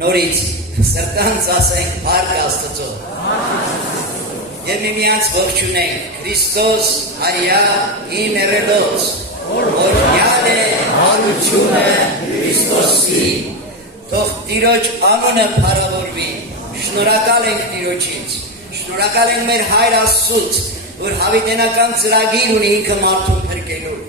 Նորից սրտանց ասենք Փառք Աստծո։ Եվ միմյանց ողջունենք Քրիստոս արյա ին երելոց, որ յալ է հարությունը Քրիստոսի։ Թող Տիրոջ անունը փառավորվի։ Շնորհակալ ենք Տիրոջից, շնորհակալ ենք մեր Հայր Աստծուց, որ հավիտենական ծրագիր ունի ինքը մարդուն փրկելու։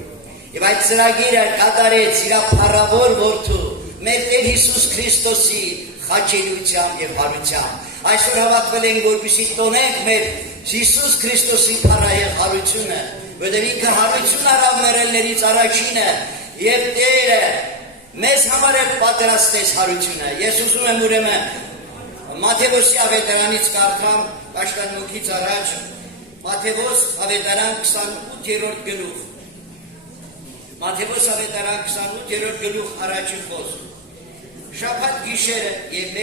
Եվ այդ ծրագիրը կատարեց իր փառավոր որդու մեր Տեր Հիսուս Քրիստոսի խաչելիությամբ եւ հարությամբ։ Այսօր հավաքվել ենք, որպեսզի տոնենք մեր Հիսուս Քրիստոսի փառահեղ հարությունը, որտեղ ինքը հարություն արավ մեր ելներից առաջինը եւ Տերը մեզ համար էլ պատրաստեց հարությունը։ Ես ուզում եմ ուրեմն Մատթեոս ավետարանից կարդամ Պաշտամունքից առաջ Մատթեոս ավետարան 28-րդ գլուխ։ Մատթեոս ավետարան 28-րդ գլուխ առաջին խոսք։ Շաբաթ գիշերը եւ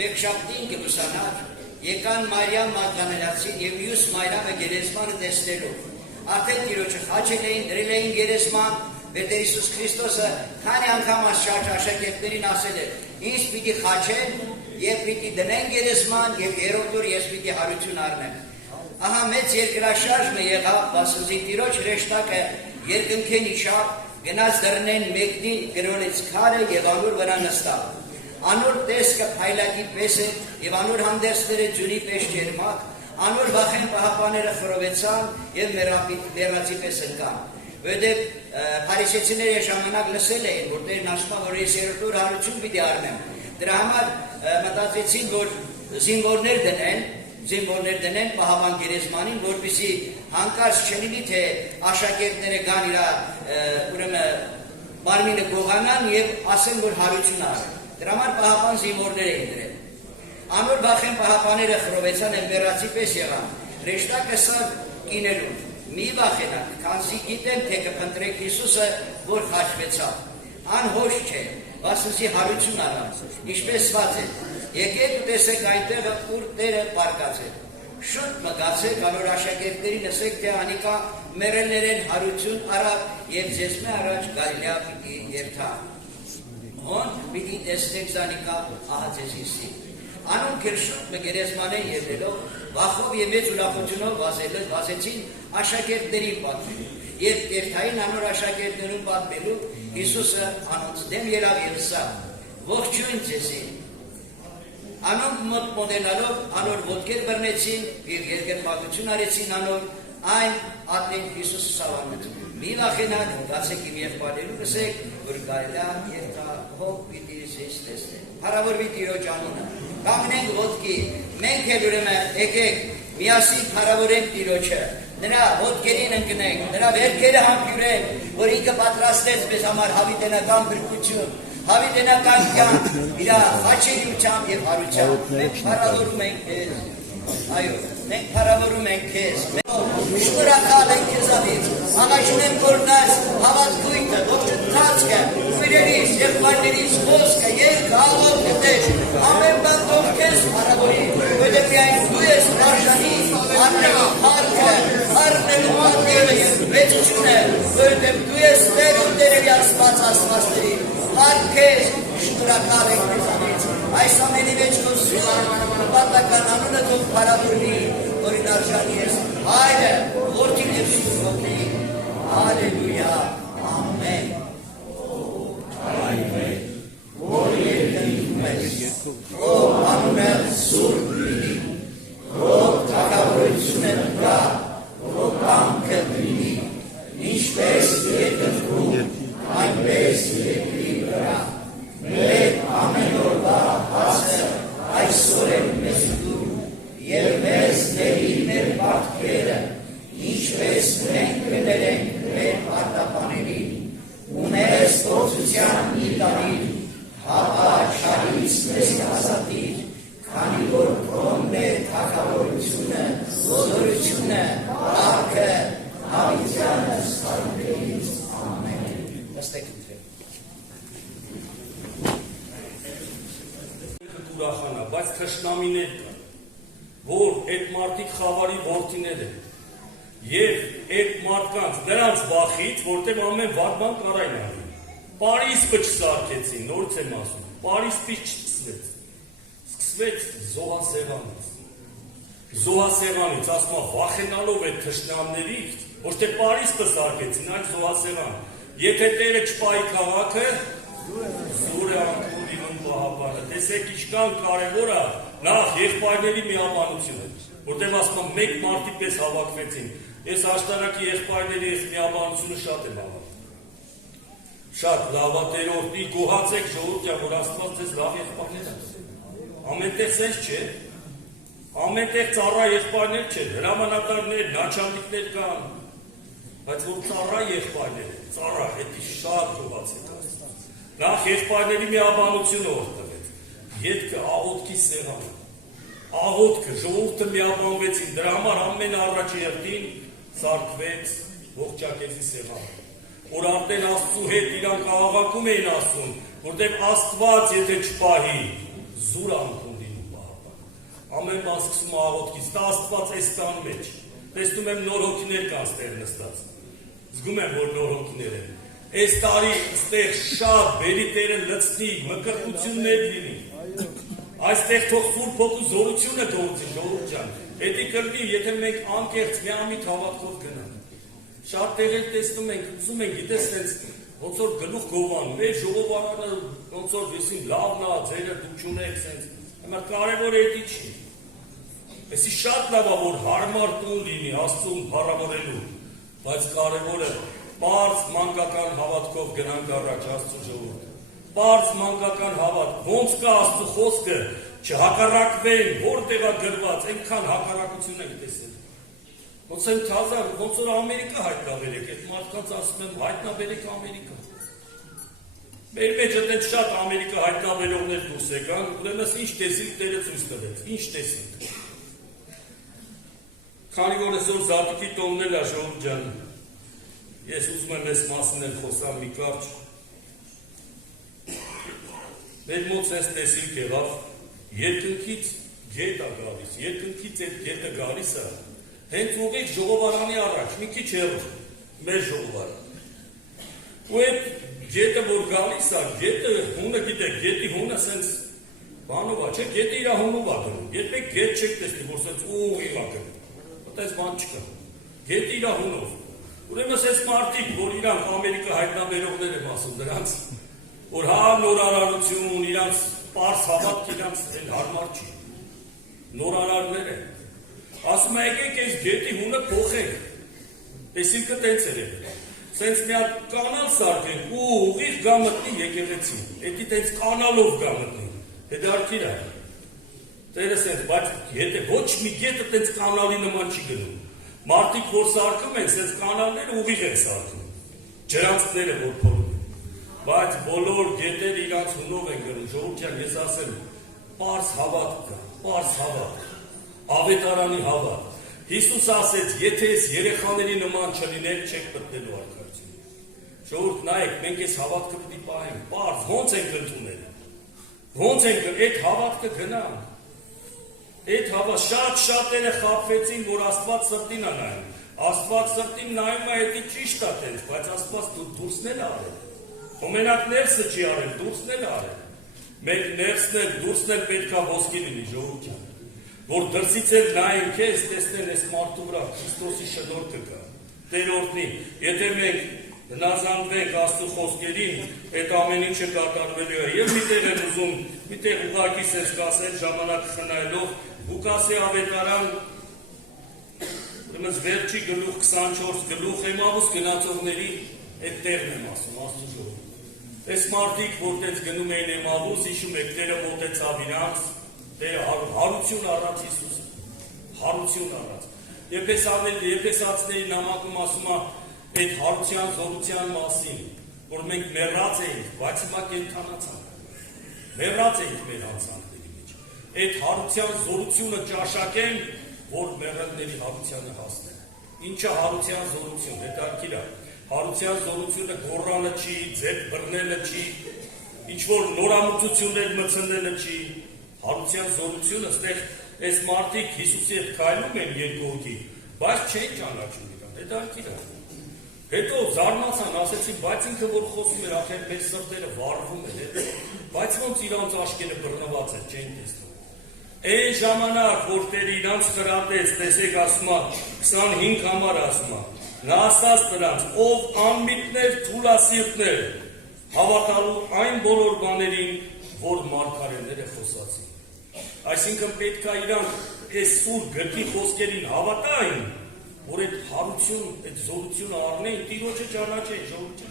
մեկշաբթին կլուսանար եկան Մարիամ Մագդալենացին եւ մյուս Մարիամը գերեզմանը տեսնելու։ Արդեն Տիրոջը խաչել էին, դրել էին գերեզման, Տեր Հիսուս Քրիստոսը քանի անգամ աշակերտներին ասել է. «Ինձ պիտի խաչեն եւ պիտի դնեն գերեզման եւ երրորդ օր ես պիտի հարություն առնեմ»։ Ահա մեծ երկրաշարժը եղավ, բացի Տիրոջ հրեշտակը երկնքեն իջավ, գնաց դռնեն մեկնին գրոնից քարը եւ անոր վրա նստավ։ Անոր տեսքը փայլակի պես է եւ անոր հանդերձները ջուրի պես ջերմակ, անոր վախեն պահապաները խռովեցան եւ մեռածի պես ընկան։ Որտեղ փարիսեցիները ժամանակ լսել էին, որ Տերն ասում է, որ ես երրորդ օր հարություն պիտի առնեմ։ Դրա համար մտածեցին, որ զինվորներ դնեն Պահապան գերեզմանին, որպեսզի հանկարծ չլինի, թե աշակերտները գան իր մարմինը գողանան եւ ասեն, որ հարություն արել։ Դրա համար Պահապան զինվորներ էին դրել։ Անոր բախեն Պահապաները խռովեցան ըմբերացի պես եղան։ Ռեշտակը սա կինելու։ Մի վախենակ, քանզի գիտեն, թե կփնտրեք Հիսուսը, որ խաչվեցավ։ Անհոշ չէ, վասնզի հարություն արան, ինչպես սված է։ Եկեք ու տեսեք այնտեղը, ուր Տերը պարկած է։ Շուտ մգացեք, անոր աշակերտներին ասեք, թե անիկա մեռելներեն հարություն արավ եւ ձեզ մե առաջ Գալիլեա պիտի երթա։ Հոն պիտի տեսնեք զանիկա ահա ձեզ հիսի։ Անոնք շուտ գերեզմանեն ելնելով, վախով եւ մեծ ուրախությունով վազեցին աշակերտներին պատմելու։ Երբ երթային անոր աշակերտներուն պատմելու, Հիսուսը անոնց դեմ ելավ եւ ասավ. «Ողջույն ձեզի»։ Անոնք մոտենալով անոր ոտքեր բռնեցին եւ երկրպագություն արեցին անոր, այն ատենք Հիսուսը սավանեց։ Մի վախենակ, գացեք իմ եղբայրերուն ասեք, որ Գալիլեա երթա հոգ պիտի ձեզ տեսնեն։ Փառավորվի Տիրոջ անունը։ Կանգնենք ոտքի, մենք էլ ուրեմն եկեք միասին փառավորենք Տիրոջը։ Նրա ոտքերին ընկնենք, նրա վերքերը համբյուրենք, որ ինքը պատրաստեց մեզ համար հավիտենական բրկություն, հավիտենական կյանք, իր խաչելիությամբ եւ հարությամբ։ Մենք փառավորում ենք քեզ։ Այո, մենք փառավորում ենք քեզ։ Շնորհակալ ենք քեզանից։ Աղաչում որ նայես հավատքույթը, ողջունվածքը, քույրերիս, եղբայրներիս խոսքը, երկը, աղոտ գտես։ Ամեն բան թող քեզ փառավորի, որտեղ միայն դու ես արժանի, աննելու փառքը, առնելու պատիվը եւ մեծությունը, որտեղ դու ես Տեր ու Տերերի Աստվածների։ Փառք քեզ, շնորհակալ ենք քեզանից։ Այս ամենի մեջ քո պատական անունը թող փառավորվի, որին արժանի ես։ Հայրը, Որդին եւ Սուրբ Հոգին։ Հալելույա։ Ամեն։ Այմեն։ Որ երկնքում ես, ով անունը Սուրբ լինի, ով թագավորությունը կա, ով կամքը լինի, ինչպես երկնքում, այնպես երկրի վրա։ Մեր ամեն օրվա հացը այսօր է մեզ տուր, եւ մեզ ների մեր պարտքերը, ինչպես մենք կներենք մեր պարտապաներին, ու մեզ փորձության մի տարիր, հապա չարից մեզ ազատիր, քանի որ քոնն է թագավորությունը, զորությունը, փառքը, հավիտյանը սարքերից։ Ամեն։ Նստեք ընտրեք։ Ուրախանա, բայց թշնամիներ կան, որ այդ մարդիկ խավարի որդիներ են եւ այդ մարդկանց նրանց վախից, որտեղ ամեն վատ բան կարային արի։ Պարիսպը չսարքեցին, նորից եմ ասում, Պարիսպից չսկսվեց։ Սկսվեց Զոհասեղանից, ասում եմ, վախենալով այդ թշնամներից, ոչ թե Պարիսպը սարքեցին, այլ Զոհասեղան։ Եթե Տերը չպայի քաղաքը, զուր է անկում լինում Պահապանը։ Տեսեք ինչքան կարևոր է նախ եղբայրների միաբանությունը, որտեղ ասում եմ մեկ մարդի պես հավաքվեցին։ Ես աշտարակի եղբայրների այս միաբանությունը շատ եմ հավատում։ Շատ լավատերորդի գոհացեք ժողովուրդ, որ Աստված ձեզ լավ եղբայրներ է։ Ամենտեղ sense չէ։ Ամենտեղ ծառա եղբայրներ չէ, հրամանատարներ, նաչալնիկներ կան, բայց որ ծառա եղբայրներ, ծառա, հետի շատ գոհացեք Աստված։ Նախ եղբայրների միաբանությունը օրտվեց, ետքը աղոտքի սեղանը, աղոտքը, ժողովուրդը միաբանվեցին, դրա համար ամեն առաջ երդին սարքվեց ողջակեզի սեղանը, որ արդեն Աստծու հետ իրանք աղաղակում էին ասում, որտեղ Աստված եթե չպահի, զուր անկում լինում Պահապան, ամեն բան սկսում աղոտքից, դա Աստված այս տան մեջ, տեսնում եմ նոր հոգիներ կան ստեղ նստած, զգում եմ, որ նոր հոգիներ են, այս տարի ստեղ շատ բերի Տերը լցնի, մկրտություններ լինի, այստեղ թող Սուրբ Հոգու զորությունը գործի, ժողովուրդ ջան, հետի կրնի, եթե մենք անկեղծ միամիտ հավատքով գնանք, շատ տեղեր տեսնում ենք, ուզում ենք, գիտես սենց, ոնց որ գլուխ գովանում, մեր ժողովարանը ոնց որ վեսին լավն է, ձերը դուք չունեք սենց, հիմա կարևոր էդի չի, էսի շատ լավ է, որ հարմար տուն լինի, Աստծուն փառավորելու, բայց կարևորը պարզ մանկական հավատքով գնանք առաջ Աստծու ժողովուրդ, պարզ մանկական հավատք, ոնց կա Աստծու խոսքը, չհակառակվեն, որտեղ է գրված, այնքան հակառակություն ենք տեսել։ Ոնց են թազար, ոնց որ Ամերիկա հայտնաբերեք, այդ մարդկանց ասում եմ հայտնաբերեք Ամերիկա։ Մեր մեջ այդպես շատ Ամերիկա հայտնաբերողներ դուրս եկան, ուրեմն ինչ տեսիք Տերը ցույց տվեց, ինչ տեսիք։ Քանի որ այսօր Զատիկի տոնն է ժողովուրդ ջան, ես ուզում եմ այս մասին էլ խոսամ մի կարճ։ Մեր մոտ այս տեսիք եղավ, երկնքից գետ է գալիս, երկնքից այդ գետը գալիս է, հենց ուղիղ ժողովարանի առաջ, մի քիչ հեռու, մեր ժողովարան։ Ու այդ գետը որ գալիս է, գետը հունը գիտեք, գետի հունը սենց բանով է, չէ, գետը իր հունով է գնում, երբեք գետ չեք տեսնի, որ սենց ուղիղ է գնում, այդպես բան չկա, գետը իր հունով։ Ուրեմն այս մարդիկ, որ իրանք Ամերիկա հայտնաբերողներ եմ ասում դրանց, որ հա նորարարություն, իրանց պարզ հավատք իրանց էլ հարմար չի, նորարարներ են, ասում է եկեք այս գետի հունը փոխենք, տեսիլքը տենց էր եղել, սենց մի հատ կանալ սարքենք ու ուղիղ գա մտնի եկեղեցի, էդի տենց կանալով գա մտնի, հետարքիր է, Տերը սենց, բայց եթե ոչ մի գետը տենց կանալի նման չի գնում, մարդիկ որ սարքում են, սենց կանալները ուղիղ են սարքում, ջրանցքները որ փորում են, բայց բոլոր գետերը իրանց հունով են գնում, ժողովուրդ ես ասեմ, պարզ հավատք կա, պարզ հավատք, ավետարանի հավատք, Հիսուս ասեց, եթե ես երեխաների նման չլինել, չեք մտնելու արքայություն։ Ժողովուրդ նայեք, մենք այս հավատքը պիտի պահենք, պարզ, ոնց ենք ընդունել, ոնց ենք այդ հավատքը գնանք, այդ հավատքը շատ-շատերը խաբվեցին, որ Աստված սրտին է նայում, Աստված սրտին նայում է, դա ճիշտ է տենց, բայց Աստված դուրսն էլ արել, մենակ ներսը չի արել, դուրսն էլ արել, մեկ ներսն էլ, դուրսն էլ պետք է ոսկի լինի, ժողովուրդ որ դրսից էլ նայեն քեզ, տեսնեն այս մարդու վրա Քրիստոսի շնորհքը կա։ Տեր օրհնի, եթե մենք հնազանդվենք Աստծո խոսքերին, այդ ամեն ինչը կատարվելու է։ Եվ միտեղ եմ ուզում, միտեղ ուղղակի սենց կասել ժամանակ խնայելով, Ղուկասի ավետարան, ուրեմն վերջի գլուխ 24 գլուխ Էմաուս գնացողների այդ տեղն եմ ասում, Աստծո ժողովուրդ։ Այս մարդիկ, որ տենց գնում էին Էմաուս, հիշում եք, Տերը մոտեցավ իրանց, Տերը հարություն առած Հիսուսը, հարություն առած։ Եփեսացիների նամակում ասում է այդ հարության զորության մասին, որ մենք մեռած էինք, բայց հիմա կենդանացանք։ Մեռած էինք մեր հանցանքների մեջ։ Այդ հարության զորությունը ճաշակեն, որ մեռելների հարությանը հասնեն։ Ինչը հարության զորություն, հետարքիր է։ Հարության զորությունը գոռալը չի, ձեռք բռնելը չի, ինչ որ նորամուծություններ մտցնելը չի։ Հարության զորությունը ստեղ այս մարդիկ Հիսուսի հետ քայլում են երկողի, բայց չեն ճանաչում իրան, հետարքիր է։ Հետո զարմացան, ասեցին, բայց ինքը որ խոսում էր, ախր մեր սրտերը վառվում են, բայց ոնց իրանց աշկերը բռնված էր, չեն տեսնում։ Այն ժամանակ, որ Տերը իրանց խրատեց, տեսեք ասում է, 25 համար ասում է, նա ասաց նրանց, ով անմիտներ, թուլասիրտներ, հավատալու այն բոլոր բաներին, որ մարգարեները խոսացին։ Այսինքն պետք է իրանք այս սուր գրքի խոսքերին հավատային, որ այդ հարություն, այդ զորությունը առնեն, Տիրոջը ճանաչեն, ժողովուրդ։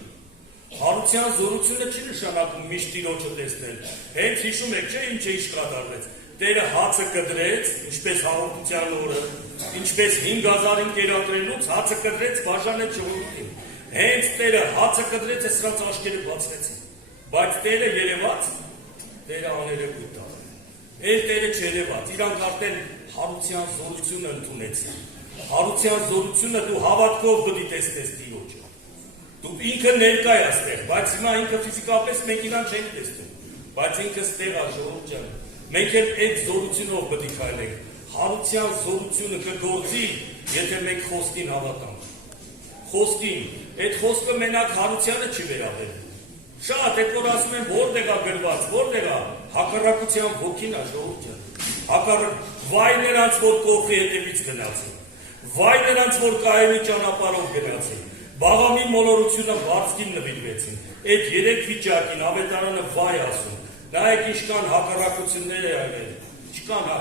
Հարության զորությունը չի նշանակում միշտ Տիրոջը տեսնել։ Հենց հիշում եք, չէ՞ ինչ է կատարվեց։ Տերը հացը կդրեց, ինչպես հաղորդության օրը, ինչպես 5000-ին կերակրելուց հացը կդրեց, բաժանեց ժողովրդին։ Հենց Տերը հացը կդրեց, սրանց աշկերը բացվեցին։ Բայց Տերը երևաց, Տերը աներևույթ տալ։ Էլ Տերը չերևաց, իրանք արդեն հարության զորությունը ընդունեցին։ Հարության զորությունը դու հավատքով պիտի տեսնես Տիրոջը։ Դու ինքը ներկա ես այստեղ, բայց հիմա ինքը ֆիզիկապես մենք իրան չենք տեսնում, բայց ինքը ստեղ է, ժողովուրդ ջան։ Մենք էլ այդ զորությունով պիտի քայլենք։ Հարության զորությունը կգործի, եթե մենք խոսքին հավատանք։ Խոսքին, այդ խոսքը մենակ հարությանը չի վերաբերվում։ Շատ այդ որ ասում են որտեղ է գրված, որտեղ է հակառակության ոգին է, ժողովուրդ ջան։ Վայ նրանց, որ կողքի հետևից գնացին։ Վայ նրանց, որ կայանի ճանապարհով գնացին։ Բաղամի մոլորությունը բարձկին նվիրվեցին։ Այդ երեք վիճակին ավետարանը վայ ասում։ Նայեք ինչքան հակառակություններ է եղել։ Չկան, հա,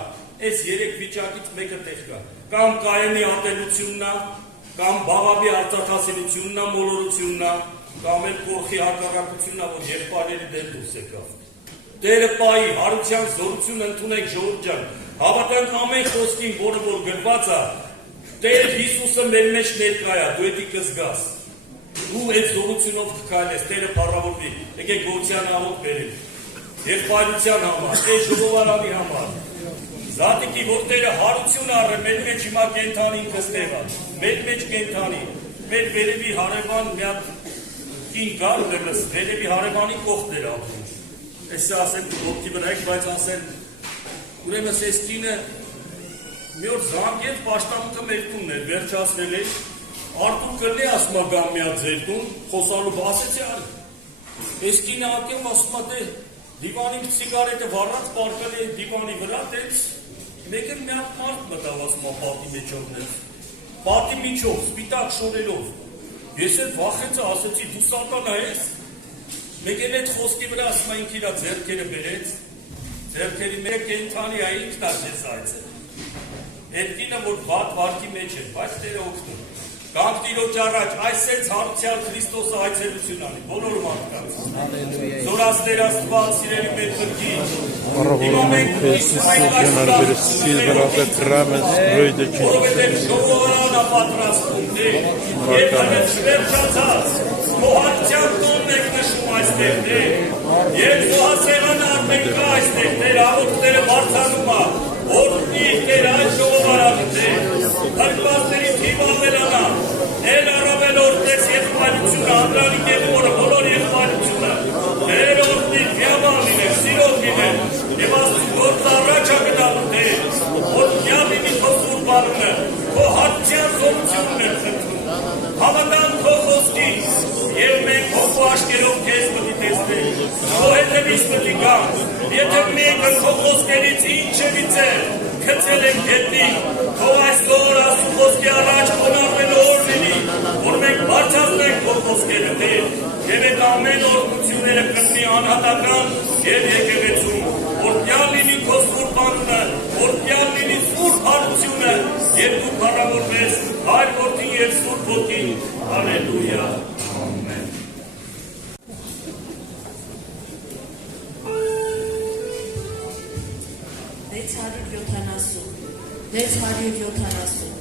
այս երեք վիճակից մեկը տեղ կա։ Կամ կայանի ատելությունն է, կամ բաղամի արծաթասիրությունն է, մոլորությունն է, կամ էլ կողքի հակառակությունն է, որ եղբայրների դեմ դուրս եկավ։ Տերը պայի, հարության զորություն ընդունենք ժողովուրդ ջան, հավատանք ամեն խոսքին, որը որ գրված է, Տեր Հիսուսը մեր մեջ ներկա է, դու էդի կզգաս, դու այդ զորությունով կքայլես, Տերը փառավորվի, եկեք գողության աղոտ բերենք, եղբայրության համար, այս ժողովարանի համար, Զատիկի, որ Տերը հարություն առը, մեր մեջ հիմա կենթանին կստեղա, մեր մեջ կենթանի, մեր վերևի հարևան մի հատ կին գար դերս, վերևի հարևանի կողքներ ապրում, Էսը ասեն ոտքի վրա եք, բայց ասեն, ուրեմն այս կինը մի օր զանգեց պաշտամունքը մեր տունն էր, վերջացրել էր, Արտուր կրնի ասում է գամ մի հատ ձեր տուն, խոսալով ասեցի արի, այս կինը ակեմ ասում է դե, դիվանի սիգարետը վառած պարկել է դիվանի վրա, դենց մեկն մի հատ մարդ մտավ ասում է պատի մեջովներ, պատի միջով, սպիտակ շորերով, ես էլ վախեցա ասեցի դու սատանա ես, մեկն այդ խոսքի վրա ասում է ինք իրա ձեռքերը բերեց, ձեռքերի մեկ կենթանի է ինքն աշեց այցել, այդ կինը որ վատ վարկի մեջ է, բայց Տերը օգնում, Կանք Տիրոջ առաջ, այս սենց հարության Քրիստոսը այցելություն անի, բոլոր մարդկանց, զորացներ Աստված, սիրելի մեր փրկիչ, որովհետև ժողովարանը պատրաստում, և հենց վերջացած, մոհարության տոնն եք նշում այստեղ, և զոհասեղանը արդեն կա այստեղ, աղոթքները բարձանում է, օրհնի Տեր այս ժողովարանը, հրկվածների թիվը ավելանա, էլ առավել օրհնես եղբայրությունը, անդրանիկ եղբորը, բոլոր եղբայրությունը, Տեր օրհնի, միաբան լիներ, սիրով լիներ, և ասում գործ առաջ է գնալու Տեր, որ միաբինի քո սուրբ անունը, քո հարության զորությունն է խնդրում, հավատան քո խոսքին, և մենք քո աշկերով քեզ պիտի տեսնենք, քո հետևից պիտի գանք, եթե մեկը քո խոսքերից ինչևից է, քցել ենք հետի, թող այսօր ասում խոսքի առաջ խոնարհվել օր լինի, որ մենք բարձրացնենք քո խոսքերը Տեր, և այդ ամեն օրհնությունները կլինի անհատական և եկեղեցում, օրհնյալ լինի քո սուրբ անունը, օրհնյալ լինի սուրբ հարությունը, և դու փառավորվես Հայր Որդին և Սուրբ Ոգին, հալելույա, ամեն։ Let's 170.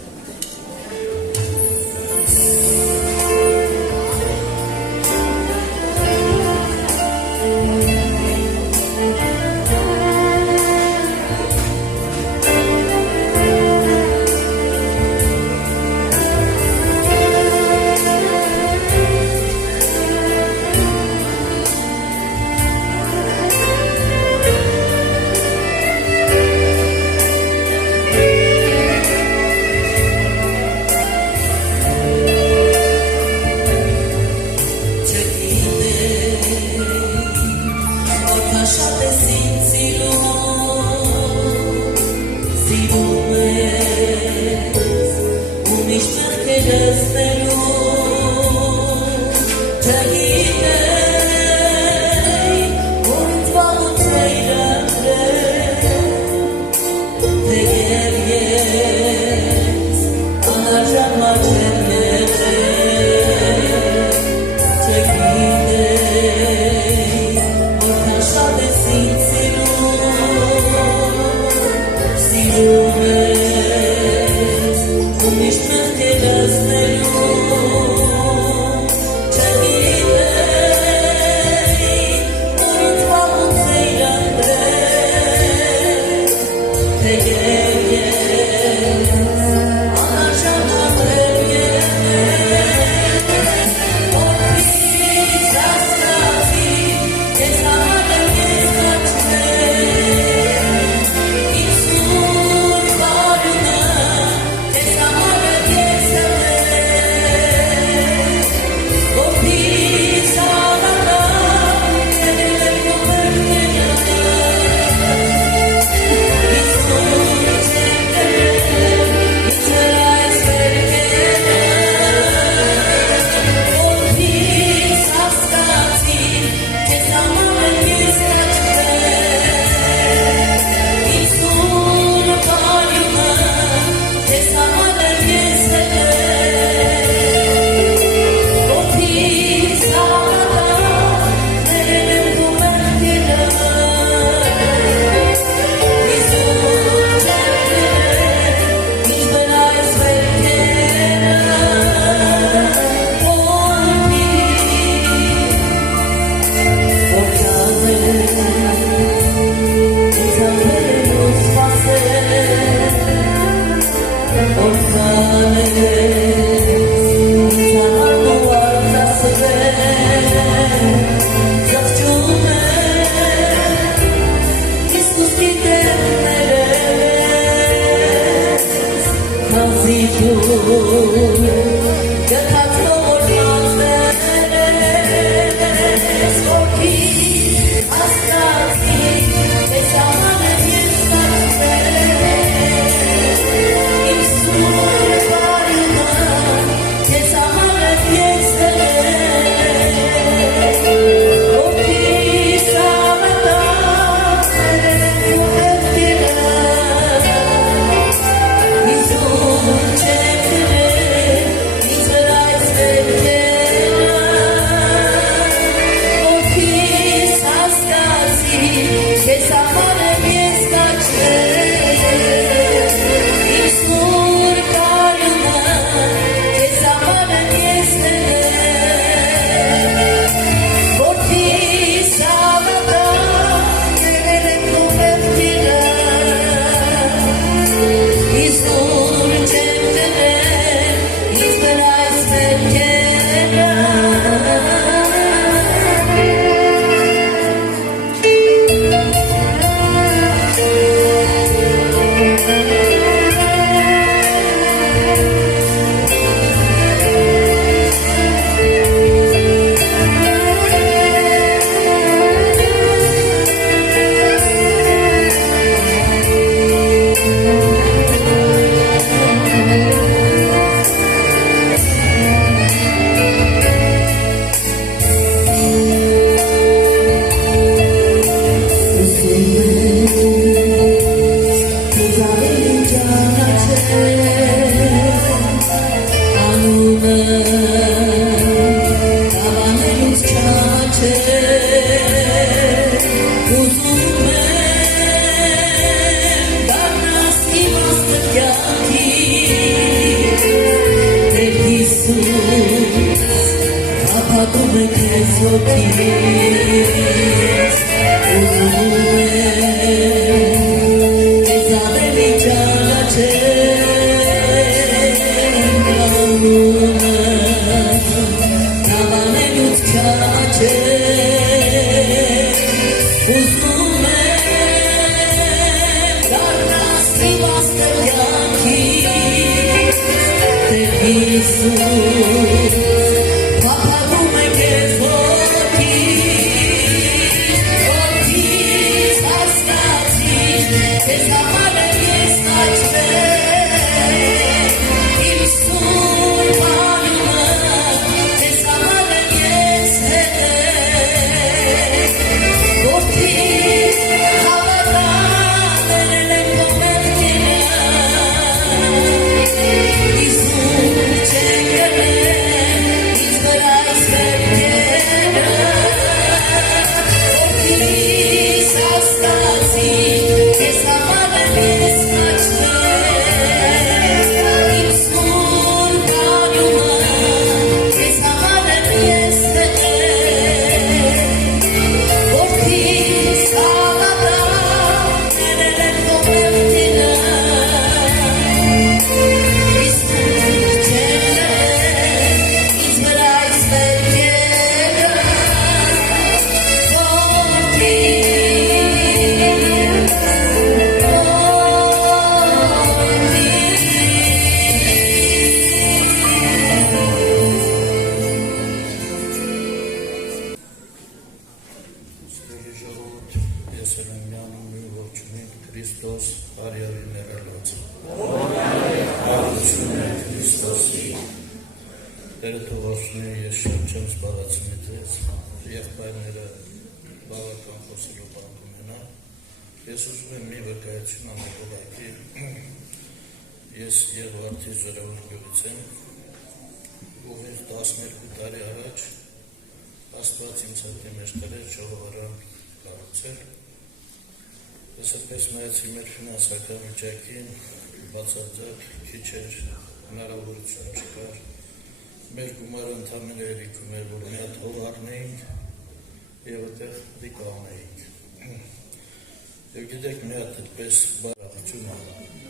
Nicht mehr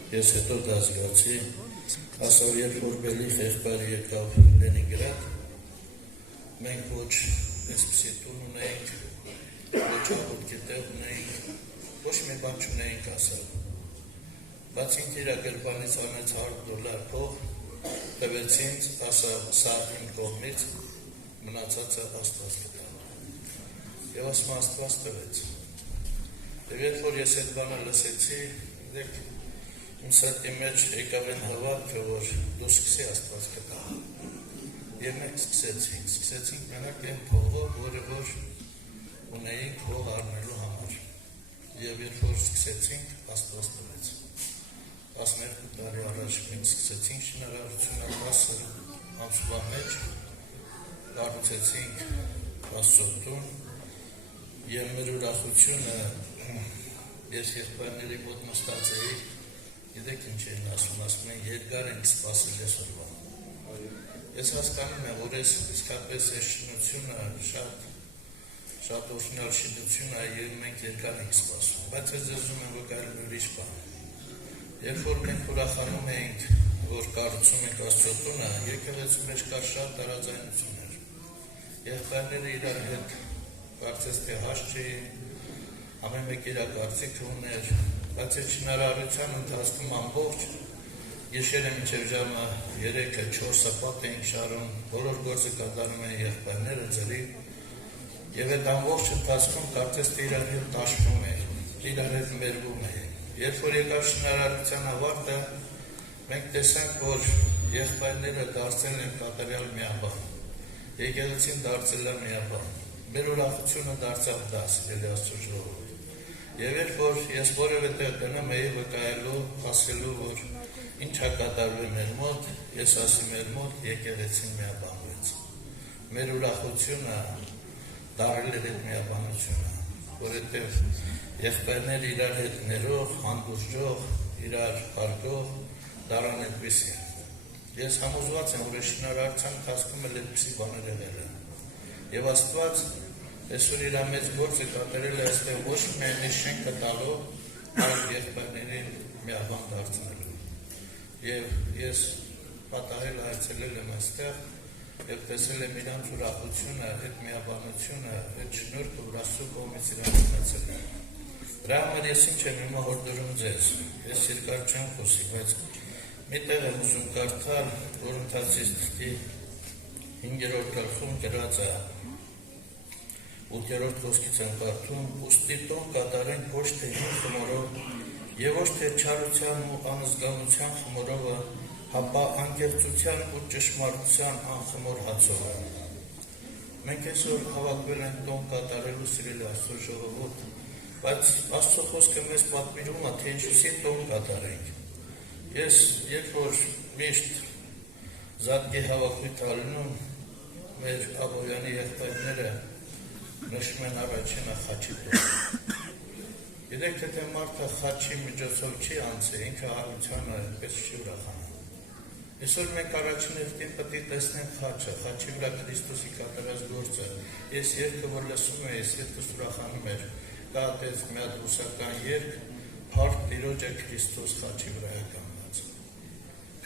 Ես հետո դա զգացի, ասավ երբ որ բելի խեղբարի եկավ Լենինգրադ, մենք ոչ այսպիսի տուն ունեինք, ոչ աղոտքի տեղ ունեինք, ոչ մի բան չունեինք ասալ։ Բայց ինձ իր գրպանից անեց $100 փող, տվեց ինձ, ասա սա իմ կողմից, մնացածը Աստված կտա։ Եվ ասում Աստված տվեց։ Եվ երբ որ ես այդ բանը լսեցի, դեք իմ սրտի մեջ եկավ այն հավատքը, որ դու սկսի Աստված կտա։ Եվ մենք սկսեցինք մենակ այն փողով, որը որ ունեինք փող առնելու համար։ Եվ երբ որ սկսեցինք, Աստված տվեց։ 12 տարի առաջ մենք սկսեցինք շինարարությունը 10 ամսվա մեջ, կառուցեցինք Աստծո տուն, եւ մեր ուրախությունը ես եղբայրների մոտ նստած էի, գիտեք ինչ են ասում են երկար ենք սպասել այսօրվա։ Ես հասկանում եմ, որ ես իսկապես այս շինությունը շատ օրհնյալ շինություն է եւ մենք երկար ենք սպասում, բայց ես զգում եմ, որ կարելի է ուրիշ բան։ Երբ որ մենք ուրախանում էինք, որ կառուցում ենք Աստծո տունը, եկեղեցու մեջ կար շատ տարաձայնություններ։ Եղբայրները իրար հետ կարծես թե հաշ չէին, ամեն մեկ իր կարծիքը ուներ, բայց այդ շինարարության ընթացքում ամբողջ գիշերը մինչև ժամը 3-4 պատը էինք շարում, բոլոր գործը կատարում էին եղբայրները ձրի, եւ այդ ամբողջ ընթացքում կարծես թե իրար հետ տաշվում էր, իրար հետ մերվում էին։ Երբ որ եկավ շինարարության ավարտը, մենք տեսանք, որ եղբայրները դարձել են կատարյալ միաբան, եկեղեցին դարձել է միաբան, մեր ուրախությունը դարձավ դա, սիրելի Աստծո ժողովուրդ։ Եվ երբ որ ես որևէ տեղ գնում էի վկայելու, ասելու, որ ինչ է կատարվել մեր մոտ, ես ասի մեր մոտ եկեղեցին միաբանվեց։ Մեր ուրախությունը դարել էր այդ միաբանությունը, որովհետև եղբայրները իրար հետ ներող, հանդուրժող, իրար հարգող, դարան այդպիսի։ Ես համոզված եմ, որ շինարարության ընթացքում էլ այդպիսի բաներ եղել են։ Եվ Աստված այսօր իր մեծ գործը կատարել է այստեղ ոչ միայն այս շենքը տալով, այլ եղբայրներին միաբան դարձնելու։ Եվ ես պատահել այցելել եմ այստեղ եւ տեսել եմ իրանց ուրախությունը, այդ միաբանությունը, այդ շնորհքը, որ Աստծո կողմից իրանց ունեցել են։ Դրա համար ես ինչ եմ հիմա հորդորում ձեզ, ես երկար չեմ խոսի, բայց մի տեղ եմ ուզում կարդալ, որ ընթացից թղթի 5-րդ գլխում գրած է 8-րդ խոսքից եմ կարդում, ուստի տոն կատարենք ոչ թե հին խմորով եւ ոչ թե չարության ու անզգանության խմորովը, հապա անկեղծության ու ճշմարտության անխմոր հացով։ Մենք այսօր հավաքվել ենք տոն կատարելու սիրելի Աստծո ժողովուրդ, բայց Աստծո խոսքը մեզ պատմում է, թե ինչպիսի տոն կատարենք։ Ես երբ որ միշտ Զատկի հավաքույթ ալնում, մեր Աբովյանի եղբայրները նշում են առաջինը խաչի տոն։ Գիտեք, թե մարդը խաչի միջոցով չի անցել, ինքը հարությանը այդպես չի ուրախանա։ Այսօր մենք առաջին հերթին պետք է տեսնենք խաչը, խաչի վրա Քրիստոսի կատարած գործը։ Ես երգը որ լսում եմ, ես երգս ուրախանում էր, կա այդպես մի հատ ռուսական երգ, «Փառք Տիրոջը Քրիստոս խաչի վրա է կանգնած»։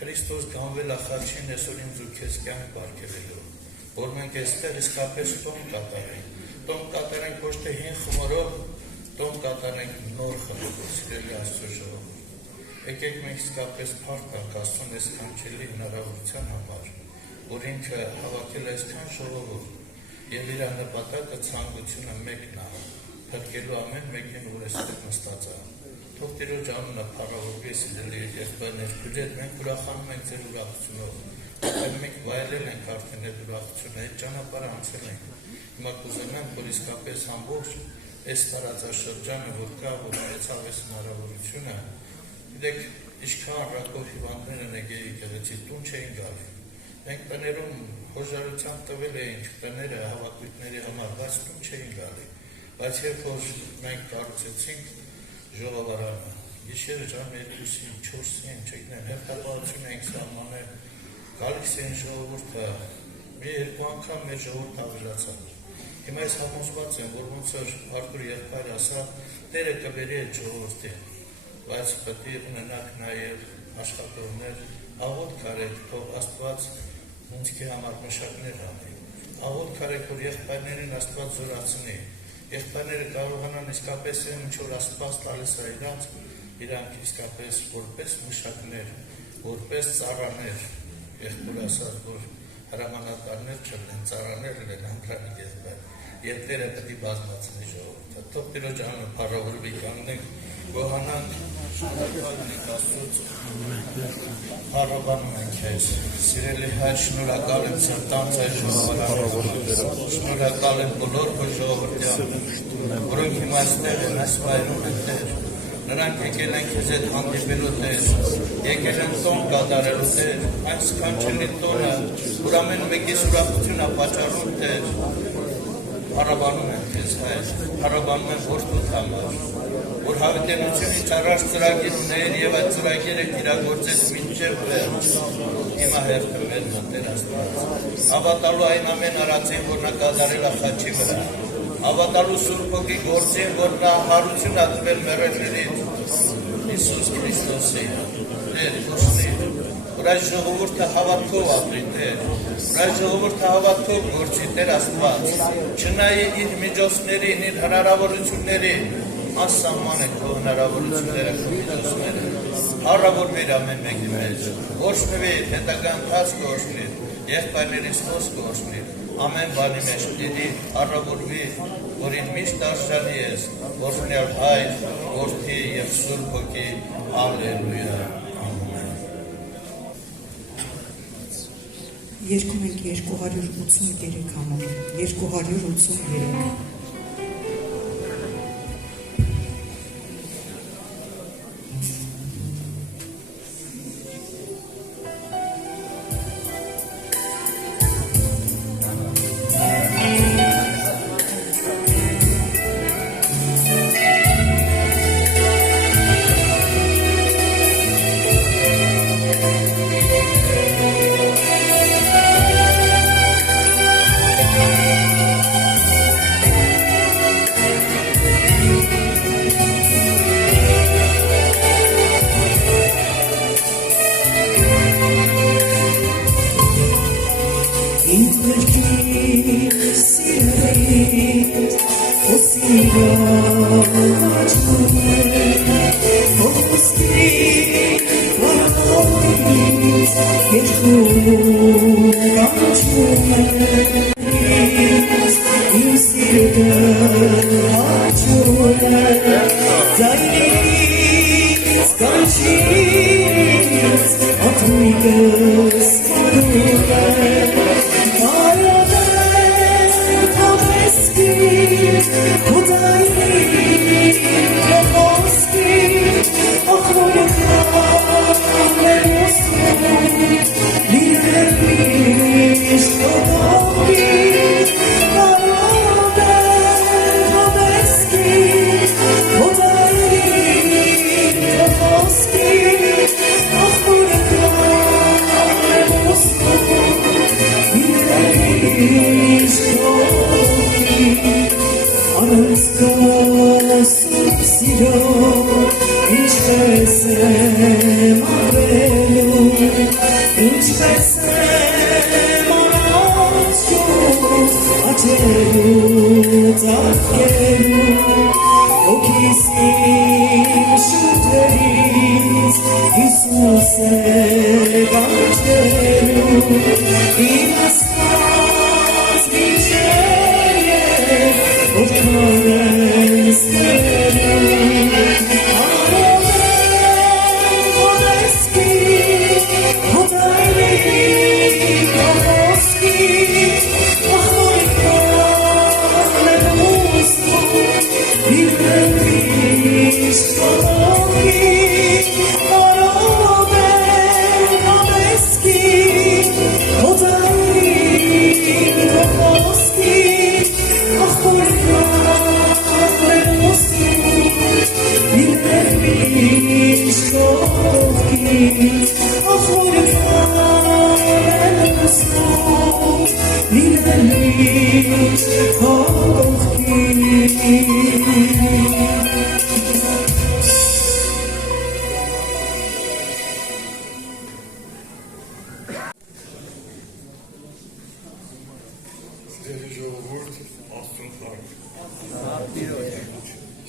Քրիստոս գանվել է խաչին, այսօր ինձ ու քեզ կյանք պարգևելու, որ մենք այստեղ իսկապես տոն կատարենք։ Տոն կատարենք ոչ թե հին խմորով, տոն կատարենք նոր խմորով, սիրելի Աստծո ժողովուրդ։ Եկեք մենք իսկապես փառք տանք Աստծուն այս կանչելի հնարավորության համար, որ ինքը հավաքել է այսքան ժողովուրդ, եւ իր նպատակը ցանկությունը մեկն է, փրկելու ամեն մեկին, որ այստեղ նստած է։ Թող Տիրոջ անունը փառավորվի, սիրելի եղբայրներ, քույրեր, մենք ուրախանում ենք ձեր ուրախությունով, այլ մենք վայելել ենք արդեն այդ ուրախությունը, այդ ճանապարհը անցել ենք։ Հիմա կուզենանք, որ իսկապես ամբողջ այս տարածաշրջանը, որ կա, որ ունեցավ այս հնարավորությունը, գիտեք, ինչքան ռակով հիվանդներ են եկել եկեղեցի, տուն չէին գալի։ Մենք տներում հոժարությամբ տվել էինք տները հավաքույթների համար, բայց տուն չէին գալի։ Բայց երբ որ մենք կառուցեցինք ժողովարանը, գիշերը ժամ 2-ին, 4-ին, չգիտեմ, հերթապահություն էինք սահմանել, գալիս էին ժողովուրդը, մի երկու անգամ մեր ժողովուրդը ավելացավ։ Հիմա ես համոզված եմ, որ ոնց որ Արթուր եղբայրը ասա, Տերը կբերի այդ ժողովրդին, բայց պետք է ունենանք նաև աշխատողներ, աղոթք արեք, թող Աստված ինձքի համար մշակներ անի։ Աղոթք արեք, որ եղբայրներին Աստված զորացնի։ Եղբայրները կարողանան իսկապես ինչ որ Աստված տալիս է իրանց, իրանք իսկապես որպես մշակներ, որպես ծառաներ, եղբոր ասած, որ հրամանատարներ չլեն, ծառաներ լեն անդրանի եզբար, ետները պետի բազմացնի ժողովուրդը, թող Տիրոջ անունը փառավորվի, կանգնենք, գոհանանք, շնորհակալենք Աստծուց, փառաբանում ենք քեզ, սիրելի Հայր, շնորհակալ եմ սրտանց այս ժողովրդին, շնորհակալ եմ բոլոր քո ժողովրդյան, որոնք հիմա այստեղ են, այս վայրում են Տեր, նրանք եկել են քեզ հետ հանդիպելու Տեր, եկել են տոն կատարելու Տեր, այս սքանչելի տոնը, որ ամեն մեկիս ուրախություն ապաճառում Տեր, փառաբանում եմ քեզ Հայր, փառաբանում եմ որդուդ համար, որ հավիտենությունից առաջ ծրագիր ուներ եւ այդ ծրագիրը իրագործեց մինչև վերջ, հիմա հերթը մերն է Տեր Աստված, հավատալու այն ամեն արածին, որ նա կատարել է խաչի վրա, հավատալու Սուրբ Հոգի գործին, որ նա հարություն է տվել մեռելներից, Հիսուս Քրիստոսի, Տեր ուսնի, որ այս ժողովուրդը հավատքով ապրի Տեր, որ այս ժողովուրդը հավատքով գործի Տեր Աստված, չնայի իր միջոցներին, իր հնարավորություններին, ասաման են քո հնարավորությունները, քո միջոցները, փառավորվիր ամեն մեկի մեջ, օրհնվիր, հետագա ընթացքը օրհնվիր, եղբայրներից խոսքը օրհնվիր, ամեն բանի մեջ դիտի, առավորվի, որին միշտ արժանի ես, օրհնյալ Հայր, Որդի և Սուրբ Հոգի, Ալելույա, ամեն։ Երգում ենք 283 համար, 283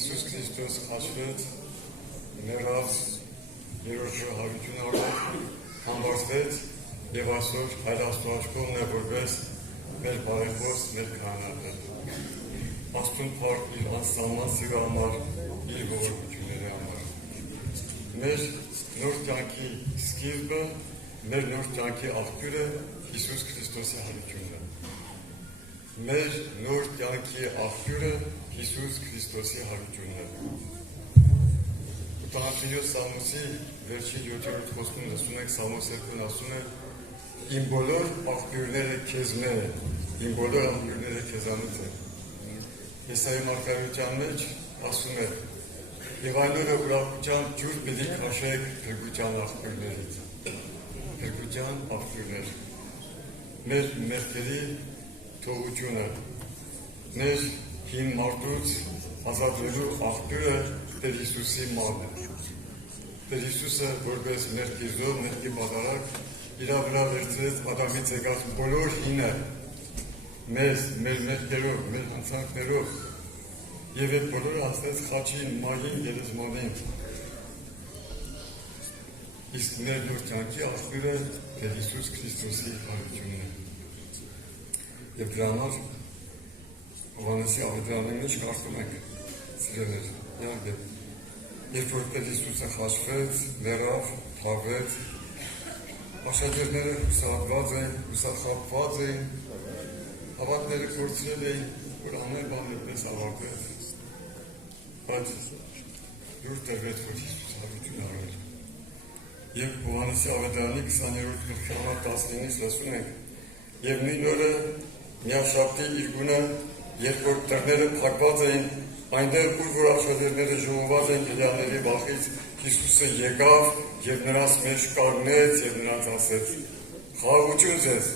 Հիսուս Քրիստոս հաշվեց, ներավ օրը համարվեց եւ այսօր Հայր Աստվածքովն է որպես մեր բարեխոս, մեր քահանա։ Աստուն փառք իր անսահման սիրո համար, իր ողորմությունների համար։ Մեր նոր կյանքի սկիզբը, մեր նոր կյանքի աղբյուրը Հիսուս Քրիստոսի հարությունն է։ Մեր նոր կյանքի աղբյուրը Հիսուս Քրիստոսի հարությունն է։ 87 Սամոսի վերջին 7-րդ խոսքում լսում ենք Սամոս 2-ն ասում է. «Իմ բոլոր աղբյուրները քեզմեն են, իմ բոլոր աղբյուրները քեզանից են»։ Եսայի մարգարեության մեջ ասում է. «Եվ այն օրը ուրախության ջուր պիտի քաշեք փրկության աղբյուրներից»։ Փրկության աղբյուրներ։ Մեր մեղքերի թողությունը, մեր հին մարդուց ազատվելու աղբյուրը Տեր Հիսուսի մահն է։ Տեր Հիսուսը որպես մեղքի զոհ, մեղքի պատարագ իր վրա վերցրեց Ադամից եկած բոլոր հինը մեզ, մեր մեղքերով, մեր հանցանքներով եւ այդ բոլորը հասնեց խաչին, մահին, գերեզմանին։ Իսկ մեր նոր կյանքի աղբյուրը Տեր Հիսուս Քրիստոսի հարությունն է։ Եվ դրա համար Հովհաննեսի ավետարանի մեջ կարդում ենք, սիրելիներ, իհարկե, երբ որ Տեր Հիսուսը խաչվեց, մեռավ, թավեց, աշակերտները հուսահատված էին, հուսախաբված էին, հավատները կորցրել էին, որ ամեն բան այդպես ավարտվեց, բայց դուր տրվեց, որ Հիսուս հարություն արել։ Եվ Հովհաննեսի ավետարանի 20-րդ գլխի 19-ից լսում ենք. «Եվ նույն օրը միաշաբթի իր գունը, երբ որ դռները փակված էին, այնտեղ, ուր որ աշակերտները ժողոված են հրեաների վախից, Հիսուսը եկավ եւ նրանց մեջ կանգնեց եւ նրանց ասեց. «Խաղաղություն ձեզ»։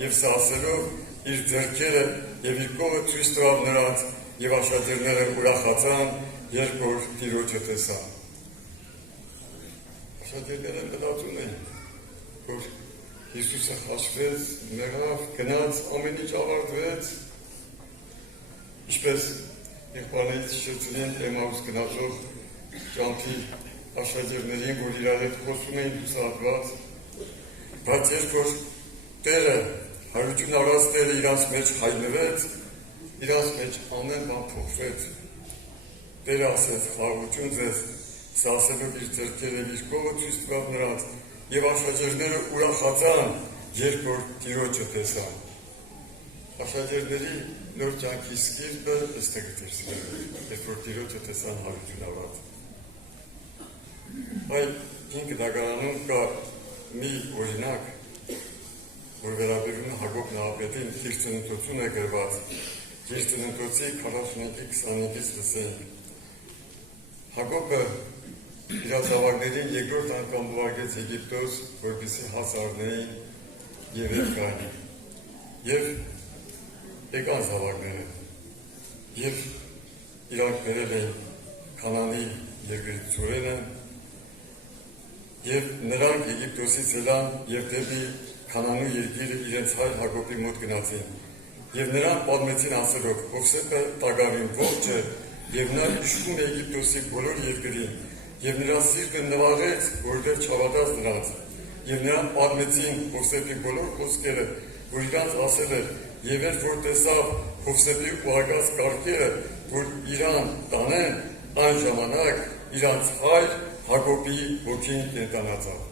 Եվ սա ասելով իր ձեռքերը եւ իր կողը ցույց տվավ նրանց, եւ աշակերտները ուրախացան, երբ որ Տիրոջը տեսան։ Աշակերտները մտածում էին, որ Հիսուսը խաչվեց, մեռավ, գնաց, ամեն ինչ ավարտվեց, ինչպես եղբայրներից շրջին Էմաուս գնացող ճամփի աշակերտներին, որ իրար հետ խոսում էին հուսահատված, բայց երբ որ Տերը, հարություն առած Տերը իրանց մեջ հայտնվեց, իրանց մեջ ամեն բան փոխվեց։ Տերը ասեց. «Խաղաղություն ձեզ», սա ասելով իր ձեռքերը իր կողը ցույց տվավ նրանց, եւ աշակերտները ուրախացան, երբ որ Տիրոջը տեսան։ Աշակերտների նոր կյանքի սկիզբը այստեղ էր սիրելի, երբ որ Տիրոջը տեսան հարություն առած։ Այդ 5 դագարանում կա մի օրինակ, որ վերաբերում է Հակոբ նահապետին, Քրիստոնեություն է գրված, Քրիստոնեոցի 45-25-ից լսենք։ Հակոբը իր զավակներին երկրորդ անգամ ուղարկեց Եգիպտոս, որպեսզի հաց առնեին եւ ետ գային։ Եվ եկան զավակները, եւ իրանք բերել էին Քանանի երկրի ծորենը, եւ նրանք Եգիպտոսից ելան եւ դեպի Քանանու երկիրը իրենց հայր Հակոբի մոտ գնացին։ Եվ նրանք պատմեցին ասելով. «Հովսեփը տագավին ողջ է, եւ նա իշխում է Եգիպտոսի բոլոր երկրին, եւ նրա սիրտը նվաղեց, որովհետեւ չհավատաց նրանց։ Եվ նրանք պատմեցին Հովսեփի բոլոր խոսքերը, որ իրանց ասել էր, եւ երբ որ տեսավ Հովսեփի ուղարկած կարգերը, որ իրան տանեն, այն ժամանակ իրանց հայր Հակոբի ոգին կենտանացավ»։